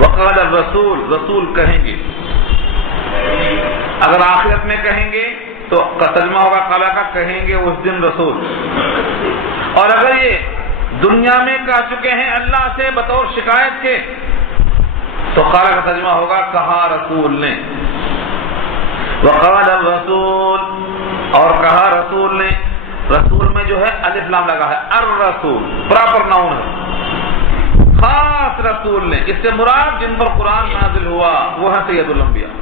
وقال الرسول، رسول کہیں گے، اگر آخرت میں کہیں گے تو ترجمہ ہوگا قالا کا، کہیں گے اس دن رسول۔ اور اگر یہ دنیا میں کہہ چکے ہیں اللہ سے بطور شکایت کے تو قالا کا ترجمہ ہوگا کہا رسول نے۔ وقال الرسول، اور کہا رسول نے۔ رسول میں جو ہے الف لام لگا ہے، الرسول پراپر ناؤن ہے، خاص رسول نے۔ اس سے مراد جن پر قرآن نازل ہوا وہ ہے سید الانبیاء۔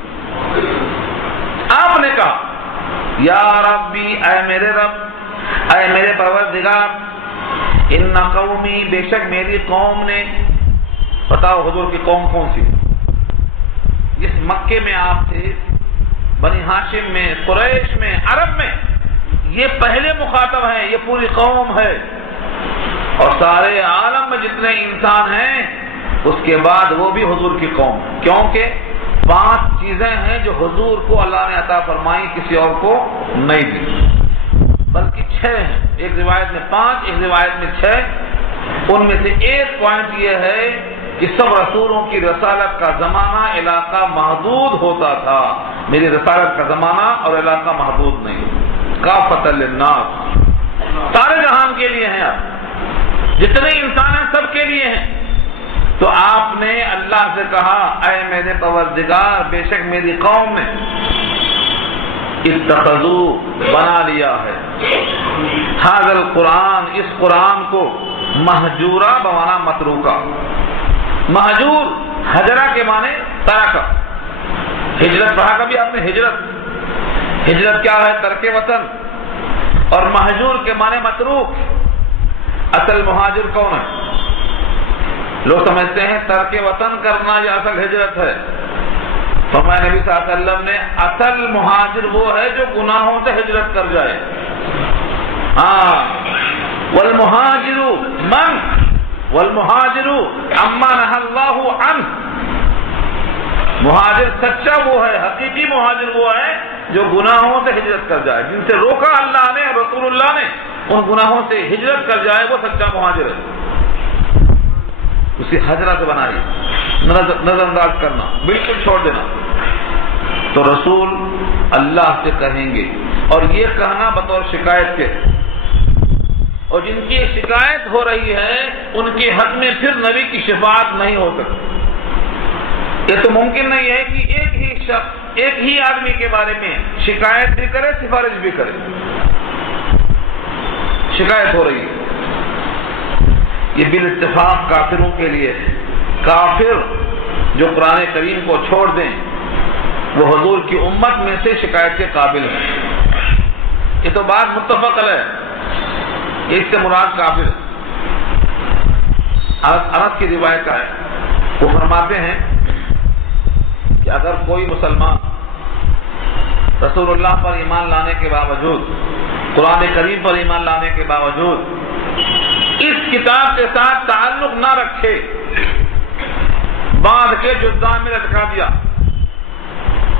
آپ نے کہا یا ربی، اے میرے رب، اے میرے پروردگار، ان قومی، بے شک میری قوم نے۔ بتاؤ حضور کی قوم کون سی؟ جس مکے میں آپ تھے، بنی ہاشم میں، قریش میں، عرب میں، یہ پہلے مخاطب ہیں، یہ پوری قوم ہے۔ اور سارے عالم میں جتنے انسان ہیں اس کے بعد وہ بھی حضور کی قوم، کیونکہ 5 چیزیں ہیں جو حضور کو اللہ نے عطا فرمائی، کسی اور کو نہیں دی، بلکہ 6 ہیں۔ ایک روایت میں 5، ایک روایت میں 6۔ ان میں سے ایک پوائنٹ یہ ہے کہ سب رسولوں کی رسالت کا زمانہ علاقہ محدود ہوتا تھا، میری رسالت کا زمانہ اور علاقہ محدود نہیں، کافۃ للناس، سارے جہان کے لیے ہیں، آپ جتنے انسان ہیں سب کے لیے ہیں۔ تو آپ نے اللہ سے کہا اے میرے پروردگار، بے شک میری قوم نے اتخذوا، بنا لیا ہے، ھذا القرآن، اس قرآن کو، مہجورا بمانا متروکا۔ مہجور ہجرہ کے معنی ترکا، ہجرت پڑھا کبھی آپ نے؟ ہجرت، ہجرت کیا ہے؟ ترک وطن۔ اور مہجور کے معنی متروک۔ اصل مہاجر کون ہے؟ لوگ سمجھتے ہیں ترک وطن کرنا یہ اصل ہجرت ہے۔ فرمایا نبی صلی اللہ علیہ وسلم نے اصل مہاجر وہ ہے جو گناہوں سے ہجرت کر جائے۔ ہاں، والمہاجر من، والمہاجر عما نہى اللہ عنہ۔ مہاجر سچا وہ ہے، حقیقی مہاجر وہ ہے جو گناہوں سے ہجرت کر جائے، جن سے روکا اللہ نے، رسول اللہ نے، ان گناہوں سے ہجرت کر جائے، وہ سچا مہاجر ہے۔ اسی حجرہ سے بنا رہی، نظر انداز کرنا، بالکل چھوڑ دینا۔ تو تو رسول اللہ سے کہیں گے، اور یہ کہنا بطور شکایت کے، اور جن کی شکایت ہو رہی ہے ان کے حق میں پھر نبی کی شفاعت نہیں ہو سکتی۔ یہ تو ممکن نہیں ہے کہ ایک ہی شخص ایک ہی آدمی کے بارے میں شکایت بھی کرے، سفارش بھی کرے۔ شکایت ہو رہی ہے، یہ بالاتفاق کافروں کے لیے ہے۔ کافر جو قرآن کریم کو چھوڑ دیں وہ حضور کی امت میں سے شکایت کے قابل ہے۔ یہ تو بات متفق ہے، اس سے مراد کافر ہے۔ انس کی روایت ہے، وہ فرماتے ہیں کہ اگر کوئی مسلمان رسول اللہ پر ایمان لانے کے باوجود، قرآن کریم پر ایمان لانے کے باوجود اس کتاب کے ساتھ تعلق نہ رکھے، باندھ کے جزدان میں لٹکا دیا،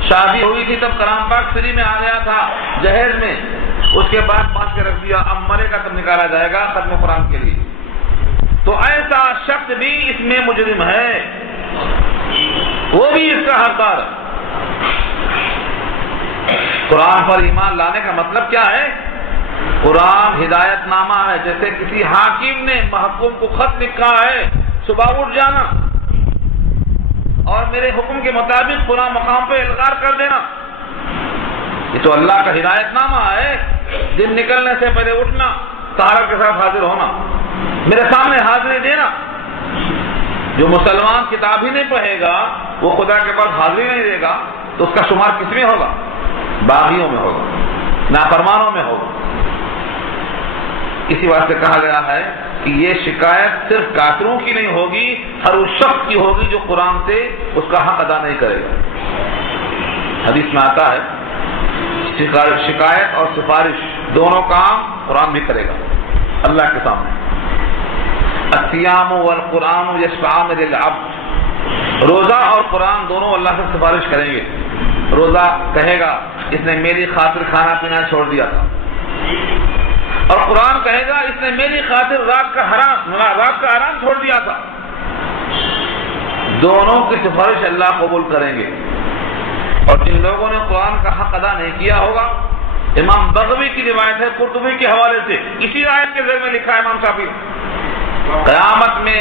شادی ہوئی تھی تب کلام پاک فری میں آ گیا تھا جہیز میں، اس کے بعد باندھ کے رکھ دیا، اب مرے گا تب نکالا جائے گا ختم قرآن کے لیے، تو ایسا شخص بھی اس میں مجرم ہے، وہ بھی اس کا حقدار ہے۔ قرآن پر ایمان لانے کا مطلب کیا ہے؟ قرآن ہدایت نامہ ہے، جیسے کسی حاکم نے محکوم کو خط لکھا ہے صبح اٹھ جانا اور میرے حکم کے مطابق فلاں مقام پہ الغار کر دینا، یہ تو اللہ کا ہدایت نامہ ہے۔ دن نکلنے سے پہلے اٹھنا، طہارت کے ساتھ حاضر ہونا، میرے سامنے حاضری دینا۔ جو مسلمان کتاب ہی نہیں پڑھے گا، وہ خدا کے پاس حاضری نہیں دے گا، تو اس کا شمار کس میں ہوگا؟ باغیوں میں ہوگا، نافرمانوں میں ہوگا۔ اسی واسطے کہا گیا ہے کہ یہ شکایت صرف کافروں کی نہیں ہوگی، ہر اس شخص کی ہوگی جو قرآن سے اس کا حق ادا نہیں کرے گا۔ حدیث میں آتا ہے شکایت اور سفارش دونوں کام قرآن بھی کرے گا اللہ کے سامنے۔ الصیام والقرآن یشفعان للعبد، روزہ اور قرآن دونوں اللہ سے سفارش کریں گے۔ روزہ کہے گا اس نے میری خاطر کھانا پینا چھوڑ دیا تھا، اور قرآن کہے گا اس نے میری خاطر رات کا حرام چھوڑ دیا تھا۔ دونوں کی سفارش اللہ قبول کریں گے۔ اور جن لوگوں نے قرآن کا حق ادا نہیں کیا ہوگا، امام بغوی کی روایت ہے قرطبی کے حوالے سے، اسی آیت کے ذیل میں لکھا ہے امام شافعی، قیامت میں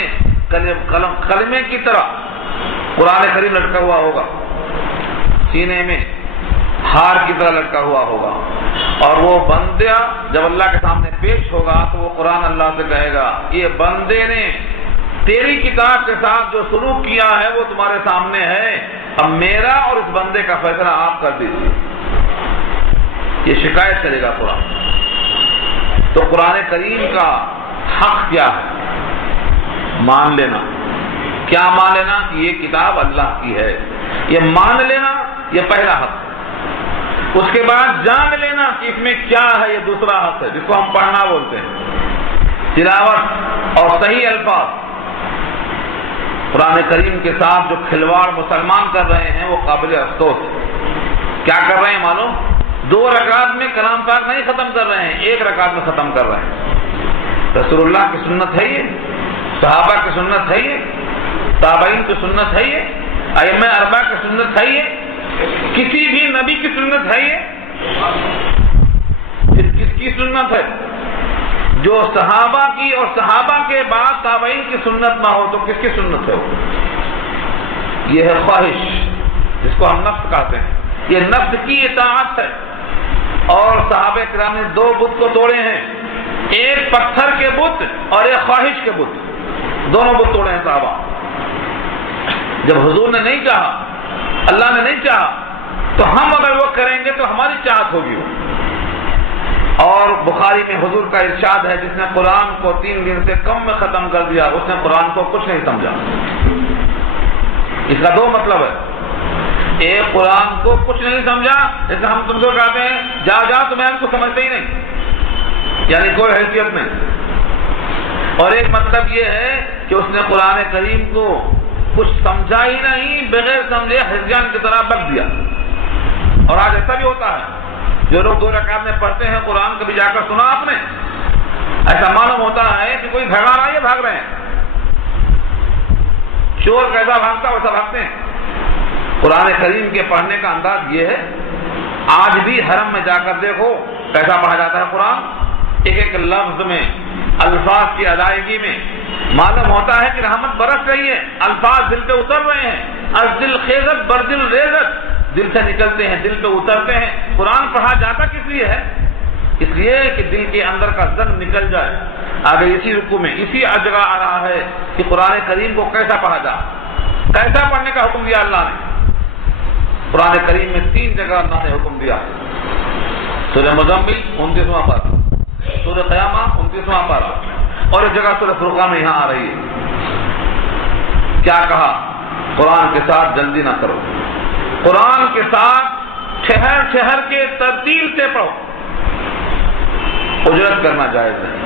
کلمے کی طرح قرآن کریم لٹکا ہوا ہوگا، سینے میں ہار کی طرح لٹکا ہوا ہوگا، اور وہ بندہ جب اللہ کے سامنے پیش ہوگا تو وہ قرآن اللہ سے کہے گا یہ بندے نے تیری کتاب کے ساتھ جو سلوک کیا ہے وہ تمہارے سامنے ہے، اب میرا اور اس بندے کا فیصلہ آپ کر دیجیے۔ یہ شکایت کرے گا قرآن۔ تو قرآن کریم کا حق کیا ہے؟ مان لینا۔ کیا مان لینا؟ کہ یہ کتاب اللہ کی ہے، یہ مان لینا، یہ پہلا حق۔ اس کے بعد جان لینا کہ اس میں کیا ہے، یہ دوسرا حق ہے جس کو ہم پڑھنا بولتے ہیں، تلاوت اور صحیح الفاظ۔ قرآن کریم کے ساتھ جو کھلواڑ مسلمان کر رہے ہیں وہ قابل افسوس ہے۔ کیا کر رہے ہیں معلوم؟ 2 رکعت میں کلام پاک نہیں ختم کر رہے ہیں، 1 رکعت میں ختم کر رہے ہیں۔ رسول اللہ کی سنت ہے یہ، صحابہ کی سنت ہے یہ، تابعین کی سنت ہے یہ، ائمہ اربعہ کی سنت ہے یہ، کسی بھی نبی کی سنت ہے یہ؟ پھر کس کی سنت ہے؟ جو صحابہ کی اور صحابہ کے بعد تابعین کی سنت نہ ہو تو کس کی سنت ہے وہ؟ یہ ہے خواہش، جس کو ہم نفس کہتے ہیں، یہ نفس کی اطاعت ہے۔ اور صحابہ کرام نے 2 بت کو توڑے ہیں، ایک پتھر کے بت اور ایک خواہش کے بت، دونوں بت توڑے ہیں صحابہ۔ جب حضور نے نہیں چاہا، اللہ نے نہیں چاہا، تو ہم اگر وہ کریں گے تو ہماری چاہت ہوگی وہ۔ اور بخاری میں حضور کا ارشاد ہے جس نے قرآن کو 3 دن سے کم میں ختم کر دیا اس نے قرآن کو کچھ نہیں سمجھا۔ اس کا 2 مطلب ہے، ایک قرآن کو کچھ نہیں سمجھا، جیسے ہم تم سے کہتے ہیں جا تمہیں ہم کو سمجھتے ہی نہیں، یعنی کوئی حیثیت نہیں۔ اور ایک مطلب یہ ہے کہ اس نے قرآن کریم کو کچھ سمجھا ہی نہیں، بغیر سمجھے ہزیان کی طرح بک دیا۔ اور آج ایسا بھی ہوتا ہے، جو لوگ 2 رکعت میں پڑھتے ہیں قرآن کبھی جا کر سنا آپ نے، ایسا معلوم ہوتا ہے کہ کوئی بھگا رہا ہے، یہ بھاگ رہے ہیں، چور کیسا بھاگتا ویسا بھاگتے ہیں۔ قرآن کریم کے پڑھنے کا انداز یہ ہے، آج بھی حرم میں جا کر دیکھو کیسا پڑھا جاتا ہے قرآن، ایک ایک لفظ میں، الفاظ کی ادائیگی میں معلوم ہوتا ہے کہ رحمت برس رہی ہے، الفاظ دل پہ اتر رہے ہیں، از دل خیزت بر دل ریزت، دل سے نکلتے ہیں، دل پہ اترتے ہیں۔ قرآن پڑھا جاتا کس لیے ہے؟ اس لیے کہ دل کے اندر کا زنگ نکل جائے۔ آگے اسی رکوع میں اسی جگہ آ رہا ہے کہ قرآن کریم کو کیسا پڑھا جائے، کیسا پڑھنے کا حکم دیا اللہ نے۔ قرآن کریم میں 3 جگہ اللہ نے حکم دیا، سورہ مزمل 29واں پارہ، سورہ قیامہ 29واں پارہ، اور ایک جگہ سورہ فرقان میں یہاں آ رہی ہے۔ کیا کہا؟ قرآن کے ساتھ جلدی نہ کرو، قرآن کے ساتھ ٹھہر ٹھہر کے ترتیل سے پڑھو، اجرت کرنا جائز نہیں۔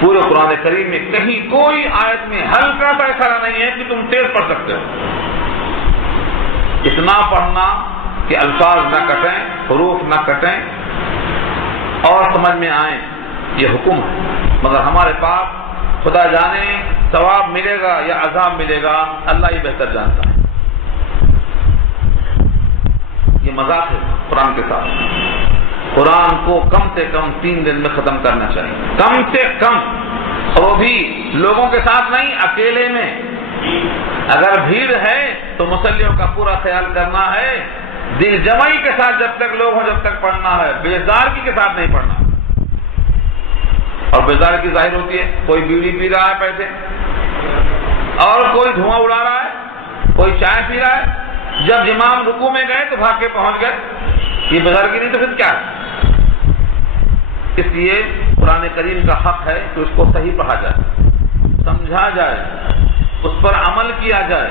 پورے قرآن کریم میں کہیں کوئی آیت میں ہلکا سا اشارہ نہیں ہے کہ تم تیز پڑھ سکتے ہو۔ اتنا پڑھنا کہ الفاظ نہ کٹیں، حروف نہ کٹیں اور سمجھ میں آئیں، یہ حکم ہے۔ مگر ہمارے پاس خدا جانے ثواب ملے گا یا عذاب ملے گا، اللہ ہی بہتر جانتا ہے۔ یہ مذاق ہے قرآن کے ساتھ۔ قرآن کو کم سے کم 3 دن میں ختم کرنا چاہیے، کم سے کم، اور وہ بھی لوگوں کے ساتھ نہیں، اکیلے میں۔ اگر بھیڑ ہے تو مصلیوں کا پورا خیال کرنا ہے، دل جمعی کے ساتھ جب تک لوگ ہوں جب تک پڑھنا ہے، بیزارگی کے ساتھ نہیں پڑھنا۔ اور بیزارگی ظاہر ہوتی ہے، کوئی بیڑی پی رہا ہے پیسے، اور کوئی دھواں اڑا رہا ہے، کوئی چائے پی رہا ہے، جب امام رکوع میں گئے تو بھاگ کے پہنچ گئے، یہ بیزارگی نہیں تو پھر کیا ہے؟ اس لیے قرآن کریم کا حق ہے کہ اس کو صحیح پڑھا جائے، سمجھا جائے، اس پر عمل کیا جائے،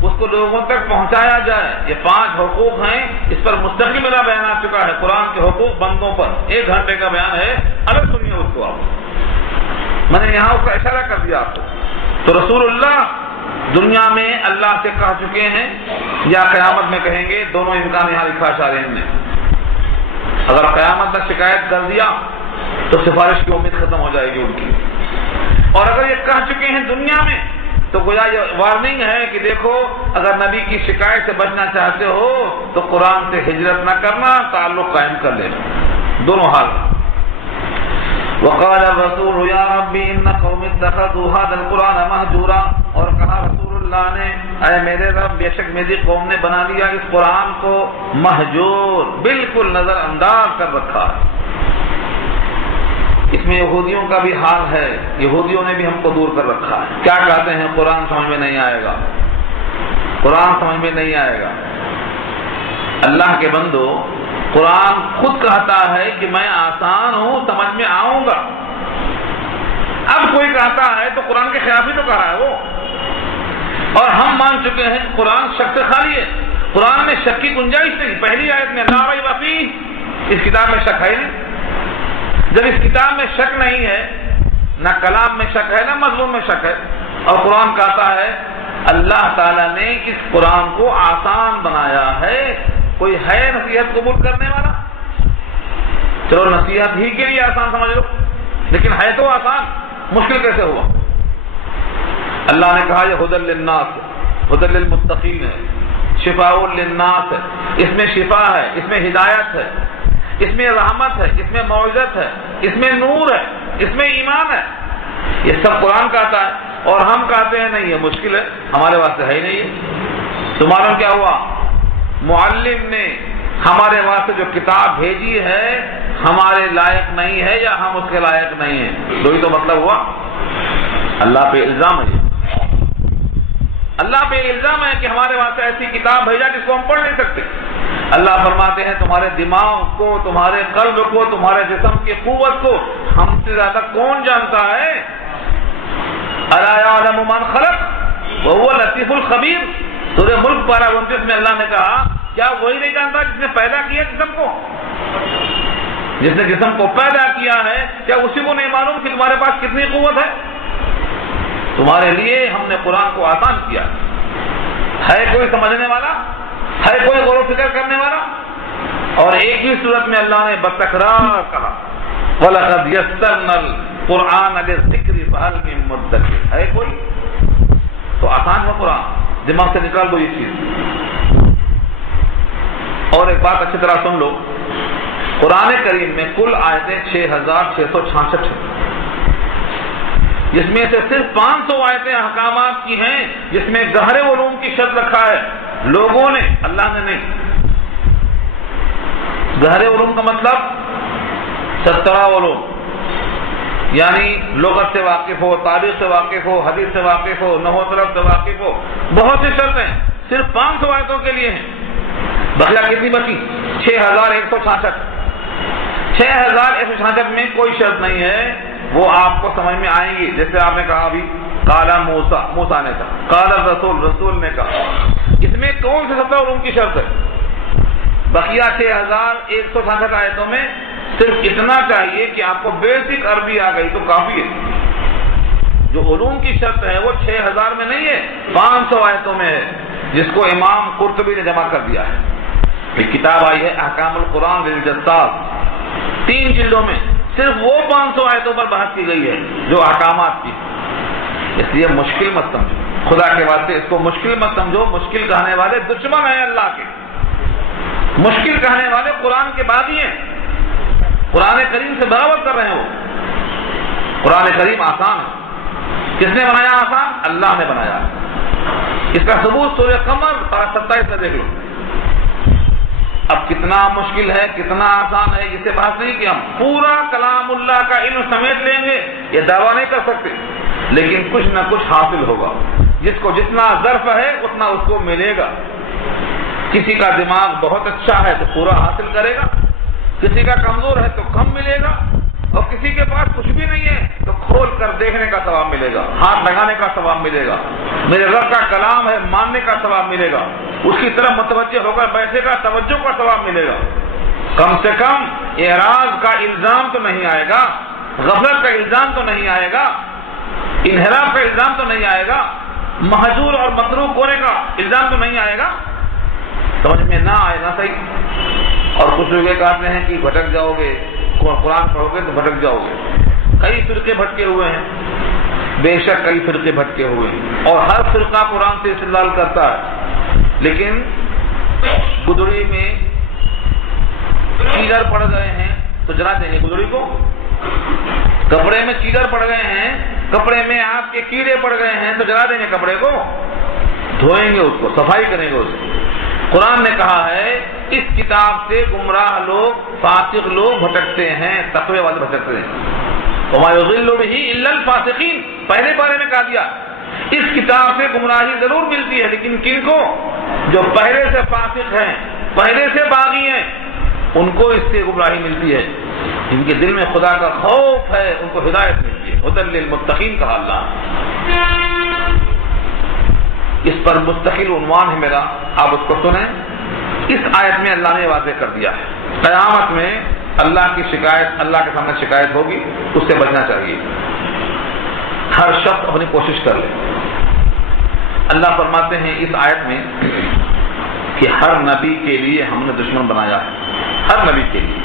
اس کو لوگوں تک پہنچایا جائے۔ یہ 5 حقوق ہیں، اس پر مستقل میرا بیان آ چکا ہے، قرآن کے حقوق بندوں پر 1 گھنٹے کا بیان ہے، الگ سنیے اس کو آپ۔ میں نے یہاں اس کا اشارہ کر دیا آپ کو۔ تو رسول اللہ دنیا میں اللہ سے کہہ چکے ہیں یا قیامت میں کہیں گے، دونوں امکان یہاں لکھا شارحین نے۔ اگر قیامت تک شکایت کر دیا تو سفارش کی امید ختم ہو جائے گی ان کی، اور اگر یہ کہہ چکے ہیں دنیا میں تو گویا یہ وارننگ ہے کہ دیکھو اگر نبی کی شکایت سے بچنا چاہتے ہو تو قرآن سے ہجرت نہ کرنا، تعلق قائم کر لینا، دونوں حال۔ وقال الرسول یا ربی ان قوم اتخذوا هذا القرآن مہجورا، اور کہا رسول اللہ نے، اے میرے رب بے شک میری قوم نے بنا لیا اس قرآن کو مہجور، بالکل نظر انداز کر رکھا ہے۔ اس میں یہودیوں کا بھی حال ہے، یہودیوں نے بھی ہم کو دور کر رکھا ہے۔ کیا کہتے ہیں؟ قرآن سمجھ میں نہیں آئے گا، قرآن سمجھ میں نہیں آئے گا۔ اللہ کے بندو، قرآن خود کہتا ہے کہ میں آسان ہوں، سمجھ میں آؤں گا۔ اب کوئی کہتا ہے تو قرآن کے خلاف ہی تو کہا ہے وہ، اور ہم مان چکے ہیں قرآن شک سے خالی ہے، قرآن میں شک کی گنجائش نہیں۔ پہلی آیت میں لا ریب فیہ، اس کتاب میں شک ہے نہیں۔ جب اس کتاب میں شک نہیں ہے، نہ کلام میں شک ہے نہ مضمون میں شک ہے، اور قرآن کہتا ہے اللہ تعالیٰ نے اس قرآن کو آسان بنایا ہے، کوئی ہے نصیحت قبول کرنے والا؟ چلو نصیحت ہی کے لیے آسان سمجھ لو، لیکن ہے تو آسان، مشکل کیسے ہوا؟ اللہ نے کہا یہ ہدی للناس، ہدی للمتقین ہے، شفاء للناس ہے، اس میں شفا ہے، اس میں ہدایت ہے، اس میں رحمت ہے، اس میں موعظت ہے، اس میں نور ہے، اس میں ایمان ہے۔ یہ سب قرآن کہتا ہے، اور ہم کہتے ہیں نہیں یہ مشکل ہے، ہمارے واسطے ہے ہی نہیں ہے۔ تمہارا کیا ہوا؟ معلم نے ہمارے واسطے جو کتاب بھیجی ہے ہمارے لائق نہیں ہے یا ہم اس کے لائق نہیں ہیں، دو ہی تو مطلب ہوا۔ اللہ پہ الزام ہے، اللہ پہ الزام ہے کہ ہمارے واسطے ایسی کتاب بھیجا جس کو ہم پڑھ نہیں سکتے۔ اللہ فرماتے ہیں تمہارے دماغ کو، تمہارے قلب کو، تمہارے جسم کی قوت کو ہم سے زیادہ کون جانتا ہے؟ الا یعلم من خلق وهو اللطیف الخبیر، سورہ ملک پارہ 29 میں اللہ نے کہا کیا وہی نہیں جانتا جس نے پیدا کیا جسم کو؟ جس نے جسم کو پیدا کیا ہے، کیا اسی کو نہیں معلوم کہ تمہارے پاس کتنی قوت ہے؟ تمہارے لیے ہم نے قرآن کو آسان کیا۔ ہے کوئی سمجھنے والا؟ ہے کوئی غور و فکر کرنے والا؟ اور ایک ہی صورت میں اللہ نے بتکرار کہا وَلَقَدْ يَسَّرْنَا الْقُرْآنَ لِلذِّكْرِ فَهَلْ مِن مُدَّكِرٍ، ہے کوئی؟ تو آسان ہے قرآن، دماغ سے نکال دو یہ چیز۔ اور ایک بات اچھی طرح سن لو، قرآن کریم میں کل آیتیں 6666 ہیں، جس میں سے صرف 500 آیتیں احکامات کی ہیں، جس میں گہرے علوم کی شرط رکھا ہے لوگوں نے، اللہ نے نہیں۔ گہرے علوم کا مطلب 17 علوم، یعنی لغت سے واقف ہو، تاریخ سے واقف ہو، حدیث سے واقف ہو، نحو طلب سے واقف ہو، بہت سی شرطیں صرف 500 آیتوں کے لیے ہیں۔ بقیہ کتنی بچی؟ 6166۔ 6166 میں کوئی شرط نہیں ہے، وہ آپ کو سمجھ میں آئیں گی۔ جیسے آپ نے کہا ابھی قال موسیٰ نے کہا، قال رسول نے کہا، اس میں کون سے 17 علوم کی شرط ہے؟ بقیہ 6166 آیتوں میں صرف اتنا چاہیے کہ آپ کو بیسک عربی آ گئی تو کافی ہے۔ جو علوم کی شرط ہے وہ 6000 میں نہیں ہے، 500 آیتوں میں ہے، جس کو امام قرطبی نے جمع کر دیا ہے۔ ایک کتاب آئی ہے احکام القرآن للجساس، 3 جلدوں میں صرف وہ 500 آیتوں پر بحث کی گئی ہے جو احکامات کی۔ اس لیے مشکل مت سمجھو، خدا کے واسطے اس کو مشکل مت سمجھو۔ مشکل کہنے والے دشمن ہیں اللہ کے، مشکل کہنے والے قرآن کے باغی ہیں، قرآن کریم سے بغاوت کر رہے ہیں۔ وہ قرآن کریم آسان ہے، کس نے بنایا آسان؟ اللہ نے بنایا۔ اس کا ثبوت سورہ قمر 27 سے دیکھ لو۔ اب کتنا مشکل ہے، کتنا آسان ہے، اس سے بات نہیں کہ ہم پورا کلام اللہ کا علم سمیت لیں گے، یہ دعویٰ نہیں کر سکتے، لیکن کچھ نہ کچھ حاصل ہوگا۔ جس کو جتنا ظرف ہے اتنا اس کو ملے گا۔ کسی کا دماغ بہت اچھا ہے تو پورا حاصل کرے گا، کسی کا کمزور ہے تو کم ملے گا، اور کسی کے پاس کچھ بھی نہیں ہے تو کھول کر دیکھنے کا ثواب ملے گا، ہاتھ لگانے کا ثواب ملے گا، میرے رب کا کلام ہے ماننے کا ثواب ملے گا، اس کی طرف متوجہ ہو کر بیٹھے کا توجہ کا ثواب ملے گا۔ کم سے کم اعراض کا الزام تو نہیں آئے گا، غفلت کا الزام تو نہیں آئے گا، انحراف کا الزام تو نہیں آئے گا، مہجور اور متروک ہونے کا الزام تو نہیں آئے گا۔ سمجھ میں نہ آئے گا صحیح۔ اور کچھ لوگ یہ کہتے ہیں کہ بھٹک جاؤ گے، قرآن پڑھو گے تو بھٹک جاؤ گے۔ کئی فرقے بھٹکے ہوئے ہیں، بے شک کئی فرقے بھٹکے ہوئے ہیں، اور ہر فرقہ قرآن سے استدلال کرتا ہے، لیکن گدڑی میں چیلر پڑ گئے ہیں تو جلا دیں گے گدڑی کو؟ کپڑے میں چیلر پڑ گئے ہیں، کپڑے میں آپ کے کیڑے پڑ گئے ہیں تو جلا دیں گے کپڑے کو؟ دھوئیں گے اس کو، صفائی کریں گے اسے۔ قرآن نے کہا ہے اس کتاب سے گمراہ لوگ، فاسق لوگ بھٹکتے ہیں، تقوی والے بھٹکتے ہیں۔ وَمَا يُضِلُّ بِهِ إِلَّا الْفَاسِقِينَ، پہلے بارے میں کہا دیا اس کتاب سے گمراہی ضرور ملتی ہے، لیکن کن کو؟ جو پہلے سے فاسق ہیں، پہلے سے باغی ہیں، ان کو اس سے گمراہی ملتی ہے۔ جن کے دل میں خدا کا خوف ہے ان کو ہدایت ملتی ہے۔ هُدًى لِّلْمُتَّقِينَ کہا اللہ۔ اس پر مستقل عنوان ہے میرا، آپ اس کو سنیں۔ اس آیت میں اللہ نے واضح کر دیا ہے قیامت میں اللہ کی شکایت، اللہ کے سامنے شکایت ہوگی، اس سے بچنا چاہیے۔ ہر شخص اپنی کوشش کر لے۔ اللہ فرماتے ہیں اس آیت میں کہ ہر نبی کے لیے ہم نے دشمن بنایا ہے، ہر نبی کے لیے۔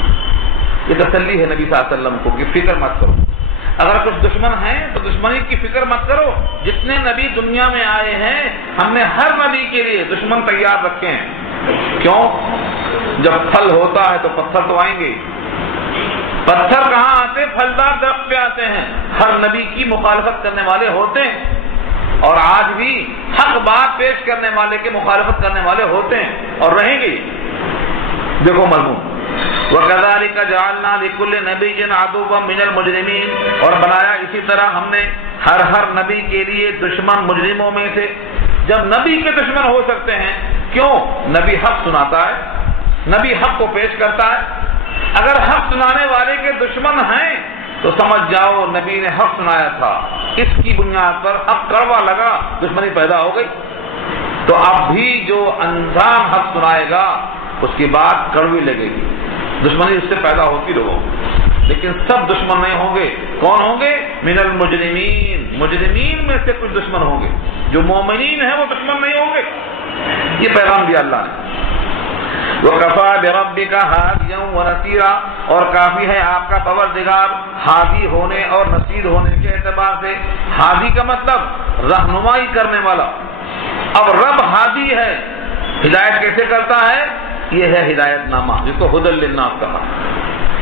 یہ تسلی ہے نبی صلی اللہ علیہ وسلم کو کہ فکر مت کرو، اگر کچھ دشمن ہیں تو دشمنی کی فکر مت کرو۔ جتنے نبی دنیا میں آئے ہیں ہم نے ہر نبی کے لیے دشمن تیار رکھے ہیں۔ کیوں؟ جب پھل ہوتا ہے تو پتھر تو آئیں گے، پتھر کہاں آتے؟ پھلدار درخت پہ آتے ہیں۔ ہر نبی کی مخالفت کرنے والے ہوتے ہیں، اور آج بھی حق بات پیش کرنے والے کے مخالفت کرنے والے ہوتے ہیں اور رہیں گے۔ دیکھو مضمون، وَكَذَلِكَ جَعَلْنَا لِكُلِّ نَبِيٍّ عَدُوًّا مِنَ الْمُجْرِمِينَ، اور بنایا اسی طرح ہم نے ہر نبی کے لیے دشمن مجرموں میں سے۔ جب نبی کے دشمن ہو سکتے ہیں، کیوں؟ نبی حق سناتا ہے، نبی حق کو پیش کرتا ہے۔ اگر حق سنانے والے کے دشمن ہیں تو سمجھ جاؤ نبی نے حق سنایا تھا، اس کی بنیاد پر حق کڑوا لگا، دشمنی پیدا ہو گئی۔ تو اب بھی جو انجان حق سنائے گا اس کی بات کڑوی لگے گی، دشمنی اس سے پیدا ہوتی رہو، لیکن سب دشمن نہیں ہوں گے۔ کون ہوں گے؟ من المجرمین، مجرمین میں سے کچھ دشمن ہوں گے، جو مومنین ہیں وہ دشمن نہیں ہوں گے۔ یہ پیغام دیا اللہ نے۔ وَكَفَىٰ بِرَبِّكَ هَادِيًا وَنَصِيرًا، اور کافی ہے آپ کا پروردگار ہادی ہونے اور نصیر ہونے کے اعتبار سے۔ ہادی کا مطلب رہنمائی کرنے والا۔ اب رب ہادی ہے، ہدایت کیسے کرتا ہے؟ یہ ہے ہدایت نامہ جس کو ہدی للناس کہا.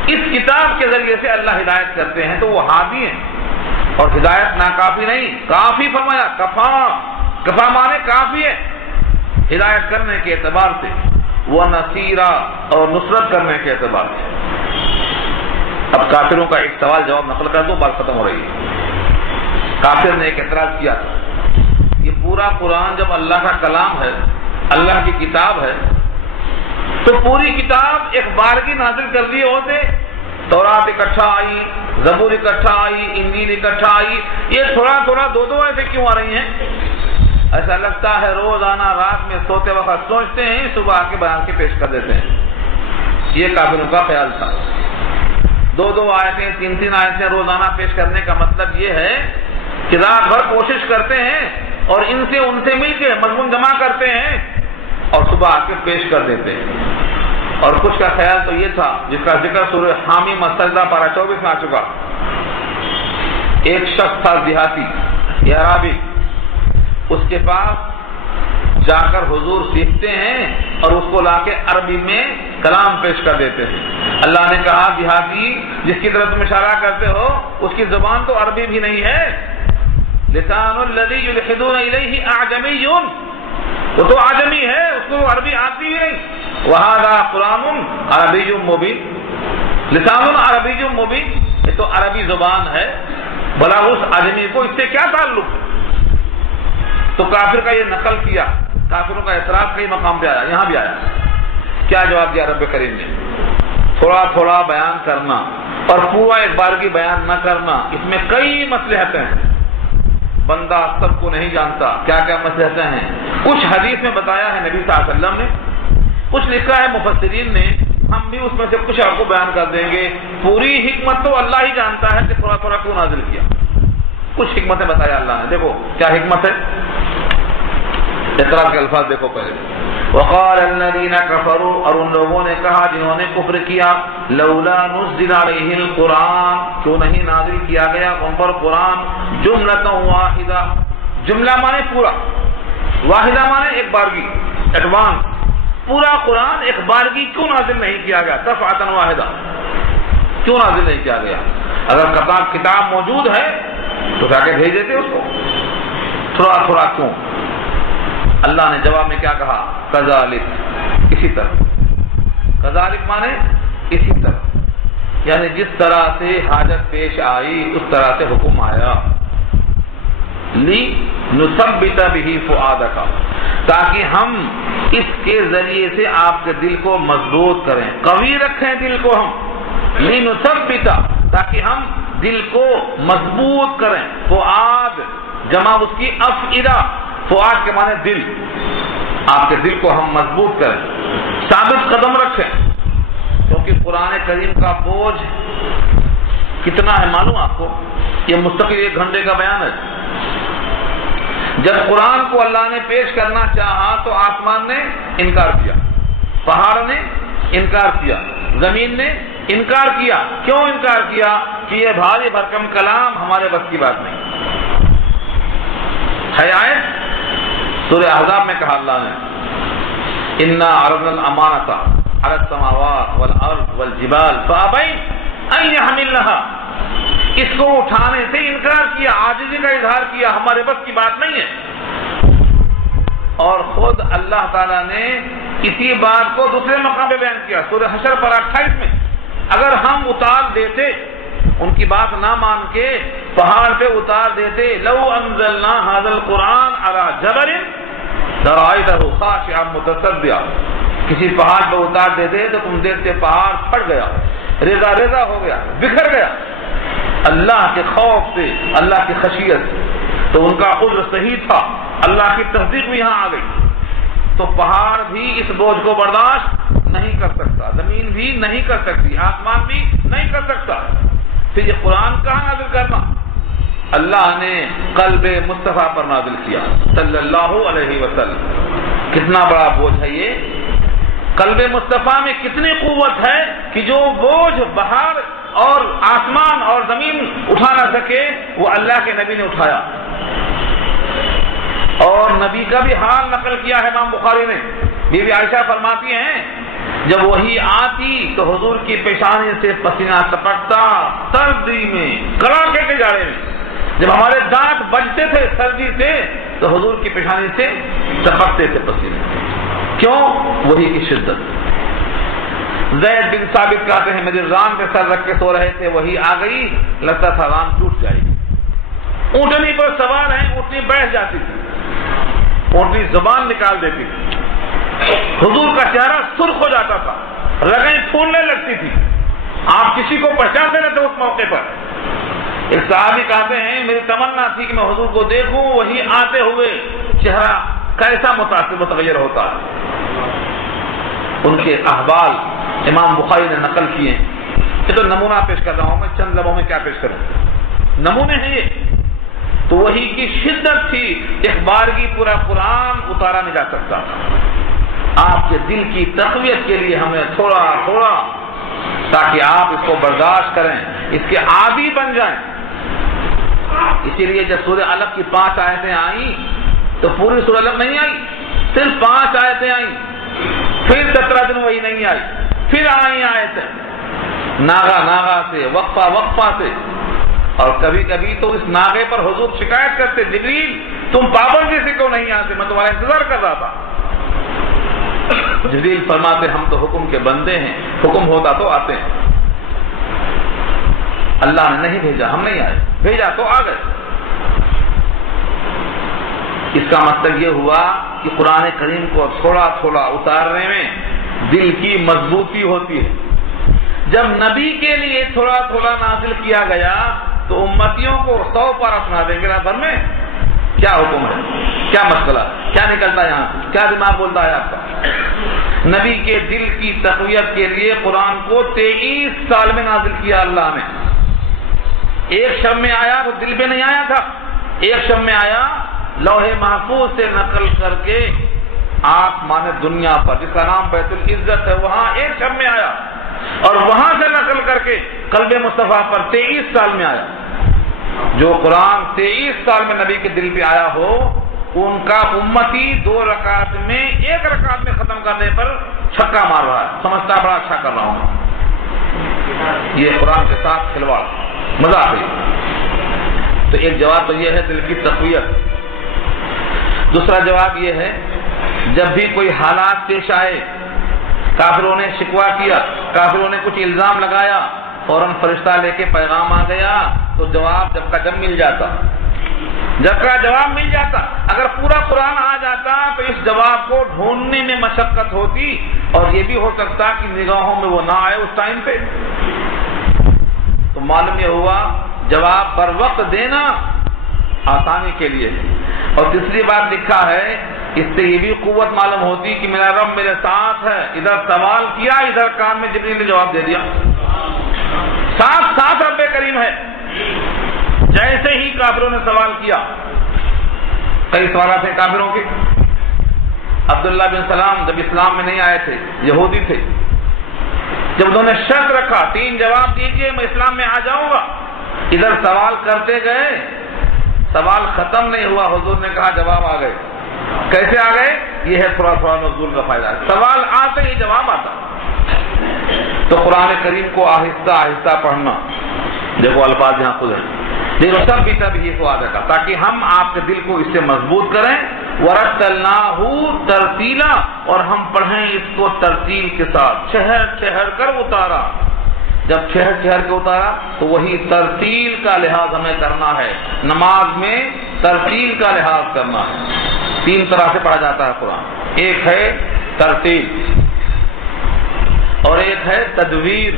اس کتاب کے ذریعے سے اللہ ہدایت کرتے ہیں تو وہ ہادی ہیں. اور ہدایت ناکافی نہیں، کافی فرمایا. کفا مانے کافی ہے ہدایت کرنے کے اعتبار سے، وہ نصیرہ اور نصرت کرنے کے اعتبار سے. اب کافروں کا ایک سوال جواب نقل کر دو، بات ختم ہو رہی ہے. کافر نے ایک اعتراض کیا تھا، یہ پورا قرآن جب اللہ کا کلام ہے، اللہ کی کتاب ہے، تو پوری کتاب ایک بارگی نازل کر لیے ہوتے. تورات اکٹھا آئی، زبور اکٹھا آئی، انجیل اکٹھا آئی، یہ تھوڑا تھوڑا دو ایسے کیوں آ رہی ہیں؟ ایسا لگتا ہے روزانہ رات میں سوتے وقت سوچتے ہیں، صبح آ کے بیان کے پیش کر دیتے ہیں. یہ کافروں کا خیال تھا. دو آیتیں، تین آیتیں روزانہ پیش کرنے کا مطلب یہ ہے کہ رات بھر کوشش کرتے ہیں اور ان سے مل کے مضمون جمع کرتے ہیں اور صبح آ کے پیش کر دیتے ہیں. اور کچھ کا خیال تو یہ تھا جس کا ذکر سورہ حامیم السجدہ پارہ 24 میں آ چکا. ایک شخص تھا دیہاتی عربی، اس کے پاس جا کر حضور سیکھتے ہیں اور اس کو لا کے عربی میں کلام پیش کر دیتے ہیں. اللہ نے کہا دیہاتی جس کی طرف تم اشارہ کرتے ہو اس کی زبان تو عربی بھی نہیں ہے. لسان الذی یلحدون الیہ اعجمی، وہ تو عجمی ہے، اس کو عربی آتی ہی نہیں. وہذا قرآن عربی مبین، لسان عربی مبین، یہ تو عربی زبان ہے، بھلا اس عجمی کو اس سے کیا تعلق ہے؟ تو کافر کا یہ نقل کیا. کافروں کا اعتراض کئی مقام پہ آیا، یہاں بھی آیا. کیا جواب دیا رب کریم نے؟ تھوڑا تھوڑا بیان کرنا اور پورا ایک بار کی بیان نہ کرنا، اس میں کئی مصلحتیں ہیں. بندہ سب کو نہیں جانتا کیا کیا مصلحتیں ہیں. کچھ حدیث میں بتایا ہے نبی صلی اللہ علیہ وسلم نے، کچھ لکھا ہے مفسرین نے، ہم بھی اس میں سے کچھ آپ کو بیان کر دیں گے. پوری حکمت تو اللہ ہی جانتا ہے کہ تھوڑا تھوڑا کیوں نازل کیا. کچھ حکمتیں بتایا اللہ نے. دیکھو کیا حکمت ہے. اعتراض کے الفاظ دیکھو پہلے. وقال الذين كفروا، اور ان لوگوں نے کہا جنہوں نے کفر کیا، لولا نزل علیہ القرآن، کیوں نہیں نازل کیا گیا ان پر قرآن جملۃ واحدہ. جملہ مانے پورا، واحدہ مانے ایک بارگی، ایڈوانس. پورا قرآن ایک بارگی کیوں نازل نہیں کیا گیا؟ دفعۃ واحدہ کیوں نازل نہیں کیا گیا؟ اگر کتاب موجود ہے تو جا کے بھیج دیتے اس کو. تھوڑا تھوڑا کیوں؟ اللہ نے جواب میں کیا کہا؟ کذالک، اسی طرح. کذالک مانے اسی طرح، یعنی جس طرح سے حاجت پیش آئی اس طرح سے حکم آیا. لی نثبت بہ فؤادک، تاکہ ہم اس کے ذریعے سے آپ کے دل کو مضبوط کریں، قوی رکھیں دل کو ہم. لی نثبت، تاکہ ہم دل کو مضبوط کریں. فؤاد جمع اس کی افئدہ، فؤاد کے معنی دل. آپ کے دل کو ہم مضبوط کریں، ثابت قدم رکھیں. کیونکہ قرآن کریم کا بوجھ کتنا ہے معلوم آپ کو؟ یہ مستقل 1 گھنٹے کا بیان ہے. جب قرآن کو اللہ نے پیش کرنا چاہا تو آسمان نے انکار کیا، پہاڑ نے انکار کیا، زمین نے انکار کیا. کیوں انکار کیا؟ کہ یہ بھاری بھرکم کلام ہمارے بس کی بات نہیں ہے. آیت سورہ احزاب میں کہا اللہ نے، انا عرضنا الامانۃ علی السماوات والارض والجبال فابین ان یحملنها. اس کو اٹھانے سے انکار کیا، عاجزی کا اظہار کیا، ہمارے بس کی بات نہیں ہے. اور خود اللہ تعالیٰ نے اسی بات کو دوسرے مقام پہ بیان کیا سورہ حشر پر 28 میں. اگر ہم اتار دیتے، ان کی بات نہ مان کے پہاڑ پہ اتار دیتے، لو انزلنا ھذا القرآن علی جبل لرأیتہ خاشعا متصدعا، کسی پہاڑ پہ اتار دیتے تو تم دیکھتے پہاڑ پھٹ گیا، ریزہ ریزہ ہو گیا، بکھر گیا اللہ کے خوف سے، اللہ کی خشیت سے. تو ان کا عذر صحیح تھا، اللہ کی تصدیق بھی یہاں آ گئی. تو پہاڑ بھی اس بوجھ کو برداشت نہیں کر سکتا، زمین بھی نہیں کر سکتی، آسمان بھی نہیں کر سکتا. پھر یہ قرآن کہاں نازل کرنا؟ اللہ نے قلب مصطفیٰ پر نازل کیا صلی اللہ علیہ وسلم. کتنا بڑا بوجھ ہے یہ! قلب مصطفیٰ میں کتنی قوت ہے کہ جو بوجھ بہار اور آسمان اور زمین اٹھا نہ سکے وہ اللہ کے نبی نے اٹھایا. اور نبی کا بھی حال نقل کیا ہے امام بخاری نے. بی بی عائشہ فرماتی ہیں جب وہی آتی تو حضور کی پیشانی سے پسینہ ٹپکتا، سردی میں، کڑاکے کے جاڑے میں جب ہمارے دانت بجتے تھے سردی سے تو حضور کی پیشانی سے ٹپکتے تھے پسینے. کیوں؟ وہی کی شدت. زید بن ثابت کہتے ہیں میری ران پہ سر رکھ کے سو رہے تھے، وہی آ گئی، لگتا تھا ران ٹوٹ جائے گی. اونٹنی پر سوار ہیں، اونٹنی بیٹھ جاتی تھی، اونٹنی زبان نکال دیتی تھی، حضور کا چہرہ سرخ ہو جاتا تھا، رگیں پھولنے لگتی تھی، آپ کسی کو پہچانتے نہ تھے اس موقع پر. ایک صحابی کہتے ہیں میری تمنا تھی کہ میں حضور کو دیکھوں، وہی آتے ہوئے چہرہ کیسا متغیر ہوتا ہے. ان کے احوال امام بخاری نے نقل کیے ہیں. یہ تو نمونہ پیش کر رہا ہوں میں، چند لمحوں میں کیا پیش کروں، نمونے ہیں یہ. تو وہی کی شدت تھی، ایک بارگی پورا قرآن اتارا نہیں جا سکتا. آپ کے دل کی تقویت کے لیے ہمیں تھوڑا تھوڑا، تاکہ آپ اس کو برداشت کریں، اس کے عادی بن جائیں. اسی لیے جب سورہ علق کی 5 آیتیں آئیں تو پوری سورہ علق نہیں آئی، صرف 5 آیتیں آئیں. پھر 17 دن وہی نہیں آئی، پھر آئی آیتیں ناغا ناغا سے، وقفہ وقفہ سے. اور کبھی کبھی تو اس ناغے پر حضور شکایت کرتے، جبریل تم پابندی سے کیوں نہیں آتے، میں تمہارا انتظار کر رہا تھا. جبریل فرماتے ہم تو حکم کے بندے ہیں، حکم ہوتا تو آتے ہیں. اللہ نے نہیں بھیجا، ہم نہیں آئے، بھیجا تو آ گئے. اس کا مطلب یہ ہوا کہ قرآن کریم کو تھوڑا تھوڑا اتارنے میں دل کی مضبوطی ہوتی ہے. جب نبی کے لیے تھوڑا تھوڑا نازل کیا گیا تو امتیوں کو 100 پارہ سنا دیں گے رات بھر میں. کیا حکم ہے، کیا مسئلہ، کیا نکلتا ہے یہاں سے، کیا دماغ بولتا ہے آپ کا. نبی کے دل کی تقویت کے لیے قرآن کو 23 سال میں نازل کیا اللہ نے. ایک شب میں آیا وہ دل پہ نہیں آیا تھا، ایک شب میں آیا لوح محفوظ سے نقل کر کے آسمان دنیا پر جس کا نام بیت العزت ہے وہاں ایک شب میں آیا، اور وہاں سے نقل کر کے قلب مصطفیٰ پر 23 سال میں آیا. جو قرآن 23 سال میں نبی کے دل پہ آیا ہو ان کا امتی 2 رکعت میں 1 رکعت میں ختم کرنے پر چھکا مار رہا ہے، سمجھتا بڑا اچھا کر رہا ہوں. یہ قرآن کے ساتھ کھلواڑ، مذاق ہے. تو ایک جواب تو یہ ہے دل کی تقویت. دوسرا جواب یہ ہے جب بھی کوئی حالات پیش آئے، کافروں نے شکوہ کیا، کافروں نے کچھ الزام لگایا، فوراً فرشتہ لے کے پیغام آ گیا تو جواب جب کا جب مل جاتا، جب کا جواب مل جاتا. اگر پورا قرآن آ جاتا تو اس جواب کو ڈھونڈنے میں مشقت ہوتی، اور یہ بھی ہو سکتا کہ نگاہوں میں وہ نہ آئے اس ٹائم پہ. تو معلوم یہ ہوا جواب بر وقت دینا آسانی کے لیے. اور تیسری بات لکھا ہے اس سے یہ بھی قوت معلوم ہوتی کہ میرا رب میرے ساتھ ہے. ادھر سوال کیا، ادھر کان میں جبریل نے جواب دے دیا. ساتھ ساتھ رب کریم ہے. جیسے ہی کافروں نے سوال کیا، کئی سوالات تھے کافروں کے. عبداللہ بن سلام جب اسلام میں نہیں آئے تھے، یہودی تھے، جب انہوں نے شرط رکھا 3 جواب دیجئے میں اسلام میں آ جاؤں گا، ادھر سوال کرتے گئے، سوال ختم نہیں ہوا، حضور نے کہا جواب آ گئے. کیسے آ گئے؟ یہ ہے تھوڑا تھوڑا نزول کا فائدہ ہے. سوال آتے ہی جواب آتا. تو قرآن کریم کو آہستہ آہستہ پڑھنا، دیکھو الفاظ یہاں خود ہیں، دیکھو سب بھی سب یہ سواد کا، تاکہ ہم آپ کے دل کو اس سے مضبوط کریں. وَرَتَّلْنَاهُ تَرْتِيلًا، اور ہم پڑھیں اس کو ترتیل کے ساتھ، ٹھہر ٹھہر کر اتارا. جب ٹھہر ٹھہر کے اتارا تو وہی ترتیل کا لحاظ ہمیں کرنا ہے. نماز میں ترتیل کا لحاظ کرنا ہے. 3 طرح سے پڑھا جاتا ہے قرآن. ایک ہے ترتیل، اور ایک ہے تدویر،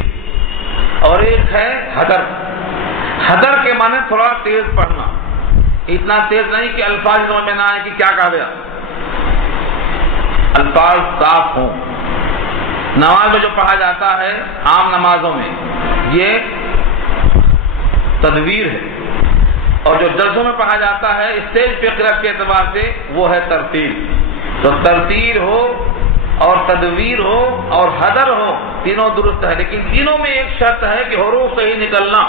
اور ایک ہے حدر. حدر کے معنی تھوڑا تیز پڑھنا، اتنا تیز نہیں کہ الفاظ سمجھ میں نہ آئے کہ کیا کہا گیا. الفاظ صاف ہوں. نماز میں جو پڑھا جاتا ہے عام نمازوں میں یہ تدویر ہے، اور جو جلسوں میں پڑھا جاتا ہے اسٹیج پہ قرأت کے اعتبار سے وہ ہے ترتیل. تو ترتیل ہو اور تدویر ہو اور حدر ہو، تینوں درست ہے، لیکن تینوں میں ایک شرط ہے کہ حروف صحیح نکلنا،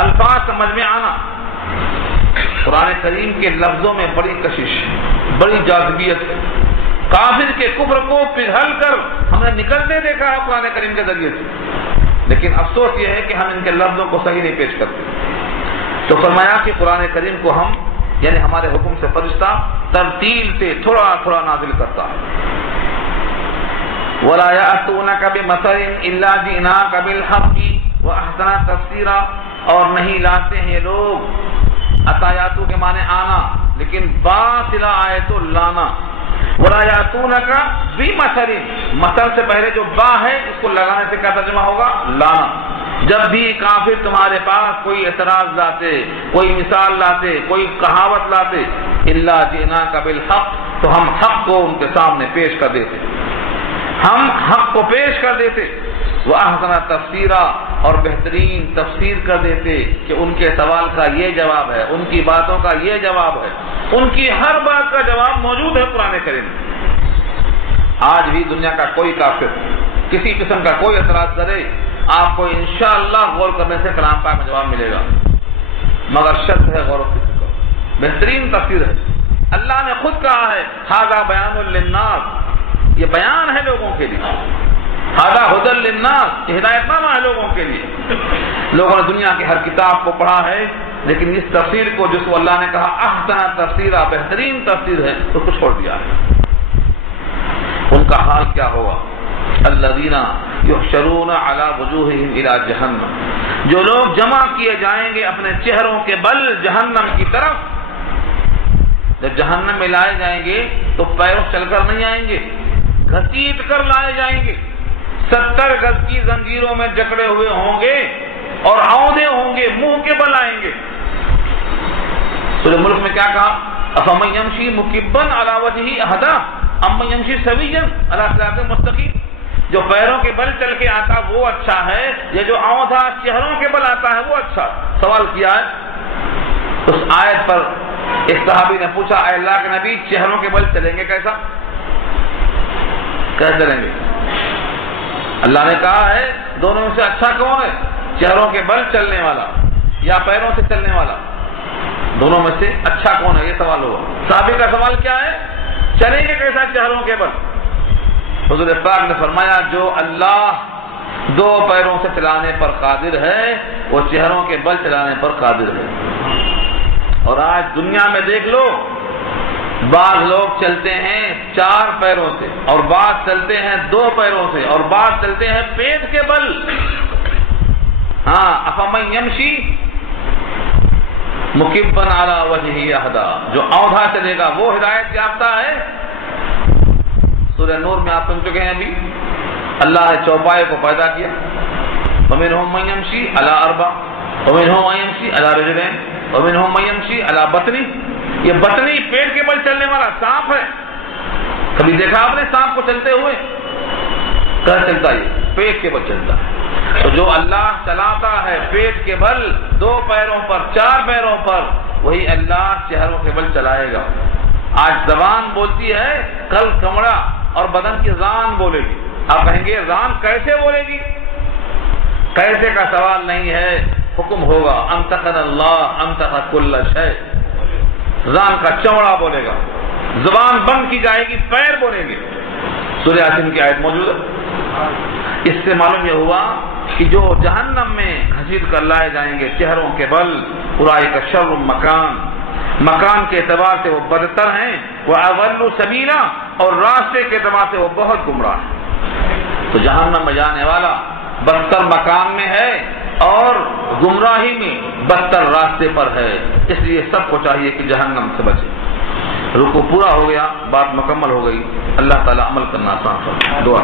الفاظ سمجھ میں آنا. قرآن کریم کے لفظوں میں بڑی کشش، بڑی جاذبیت ہے. کافر کے کفر کو پگھل کر ہم نے نکلتے دیکھا ہے قرآن کریم کے ذریعے سے، لیکن افسوس یہ ہے کہ ہم ان کے لفظوں کو صحیح نہیں پیش کرتے۔ تو فرمایا کہ قرآن کریم کو ہم یعنی ہمارے حکم سے فرشتہ ترتیل سے تھوڑا تھوڑا نازل کرتا ہے۔ وَلَا يَأْتُونَكَ بِمَثَلٍ إِلَّا جِئْنَاكَ بِالْحَقِّ وَأَحْسَنَ تَفْسِيرًا، اور نہیں لاتے ہیں لوگ، عطایاتو کے معنی آنا، لیکن باطل آئے تو لانا۔ وَلَا يَأْتُونَكَ بِمَثَلٍ، مثل سے پہلے جو با ہے اس کو لگانے سے کیا ترجمہ ہوگا؟ لانا۔ جب بھی کافر تمہارے پاس کوئی اعتراض لاتے، کوئی مثال لاتے، کوئی کہاوت لاتے، الا جئناک بالحق، تو ہم حق کو ان کے سامنے پیش کر دیتے، ہم حق کو پیش کر دیتے، وَأَحْسَنَ تَفْسِيرًا، اور بہترین تفسیر کر دیتے کہ ان کے سوال کا یہ جواب ہے، ان کی باتوں کا یہ جواب ہے، ان کی ہر بات کا جواب موجود ہے قرآن کریم میں۔ آج بھی دنیا کا کوئی کافر کسی قسم کا کوئی اعتراض کرے، آپ کو انشاءاللہ غور کرنے سے کلام پاک میں جواب ملے گا، مگر شرط ہے غور و فکر کرو۔ بہترین تفسیر ہے، اللہ نے خود کہا ہے ھذا بیان للناس، یہ بیان ہے لوگوں کے لیے، ھذا ھدی للناس، یہ ہدایت نامہ ہے لوگوں کے لیے۔ لوگوں نے دنیا کی ہر کتاب کو پڑھا ہے، لیکن اس تفسیر کو جس کو اللہ نے کہا احسن تفسیرا، بہترین تفسیر ہے، تو کچھ چھوڑ دیا ہے۔ ان کا حال کیا ہوگا؟ الذین یحشرون علی وجوہہم الی جہنم، جو لوگ جمع کیے جائیں گے اپنے چہروں کے بل جہنم کی طرف۔ جب جہنم میں لائے جائیں گے تو پیروں چل کر نہیں آئیں گے، گھسیٹ کر لائے جائیں گے، 70 گز کی زنجیروں میں جکڑے ہوئے ہوں گے اور عودے ہوں گے، منہ کے بل آئیں گے۔ سورہ ملک میں کیا کہا؟ افمن یمشی مکبا علی وجہہ اہدی امن یمشی سویا علی صراط مستقیم، جو پیروں کے بل چل کے آتا وہ اچھا ہے یا جو عودہ چہروں کے بل آتا ہے وہ اچھا؟ سوال کیا ہے۔ اس آیت پر ایک صحابی نے پوچھا اے اللہ کے نبی، چہروں کے بل چلیں گے کیسا؟ کیسے چلیں گے؟ اللہ نے کہا ہے دونوں میں سے اچھا کون ہے؟ چہروں کے بل چلنے والا یا پیروں سے چلنے والا؟ دونوں میں سے اچھا کون ہے؟ یہ سوال ہوا۔ صحابی کا سوال کیا ہے؟ چلیں گے کیسا چہروں کے بل؟ حضور پاک نے فرمایا جو اللہ 2 پیروں سے چلانے پر قادر ہے وہ چہروں کے بل چلانے پر قادر ہے۔ اور آج دنیا میں دیکھ لو، بعض لوگ چلتے ہیں 4 پیروں سے، اور بعض چلتے ہیں 2 پیروں سے، اور بعض چلتے ہیں پیٹ کے بل۔ ہاں، افمن یمشی مکبا علی وجہہ اہدی، جو اوندھا چلے گا وہ ہدایت یافتہ ہے۔ سورہ نور میں آپ سن چکے ہیں ابھی، اللہ نے چوپائے کو پیدا کیا، ومنہم من یمشی علی 4 ومنہم من یمشی علی رجلین ومنہم من یمشی علی بطنی۔ یہ بطنی پیٹ کے بل چلنے والا سانپ ہے۔ کبھی دیکھا آپ نے سانپ کو چلتے ہوئے؟ کہاں چلتا ہے؟ پیٹ کے بل چلتا ہے۔ تو جو اللہ چلاتا ہے پیٹ کے بل 2 پیروں پر 4 پیروں پر، وہی اللہ چہروں کے بل چلائے گا۔ آج زبان بولتی ہے، کل کمڑا اور بدن کی زان بولے گی۔ آپ کہیں گے زان کیسے بولے گی؟ کیسے کا سوال نہیں ہے، حکم ہوگا انتقن اللہ انتق کل شیء۔ زان کا چمڑا بولے گا، زبان بند کی جائے گی، پیر بولیں گے۔ سورہ یاسین کی آیت موجود ہے۔ اس سے معلوم یہ ہوا کہ جو جہنم میں گھسیٹ کر لائے جائیں گے چہروں کے بل، اولئک شر مکان کے اعتبار سے وہ بدتر ہیں، وہ اضل سبیلا، اور راستے کے اعتبار سے وہ بہت گمراہ ہیں۔ تو جہنم میں جانے والا بدتر مکان میں ہے اور گمراہی میں بدتر راستے پر ہے، اس لیے سب کو چاہیے کہ جہنم سے بچے۔ رکوع پورا ہو گیا، بات مکمل ہو گئی۔ اللہ تعالیٰ عمل کرنا آسان فرمائے۔ دعا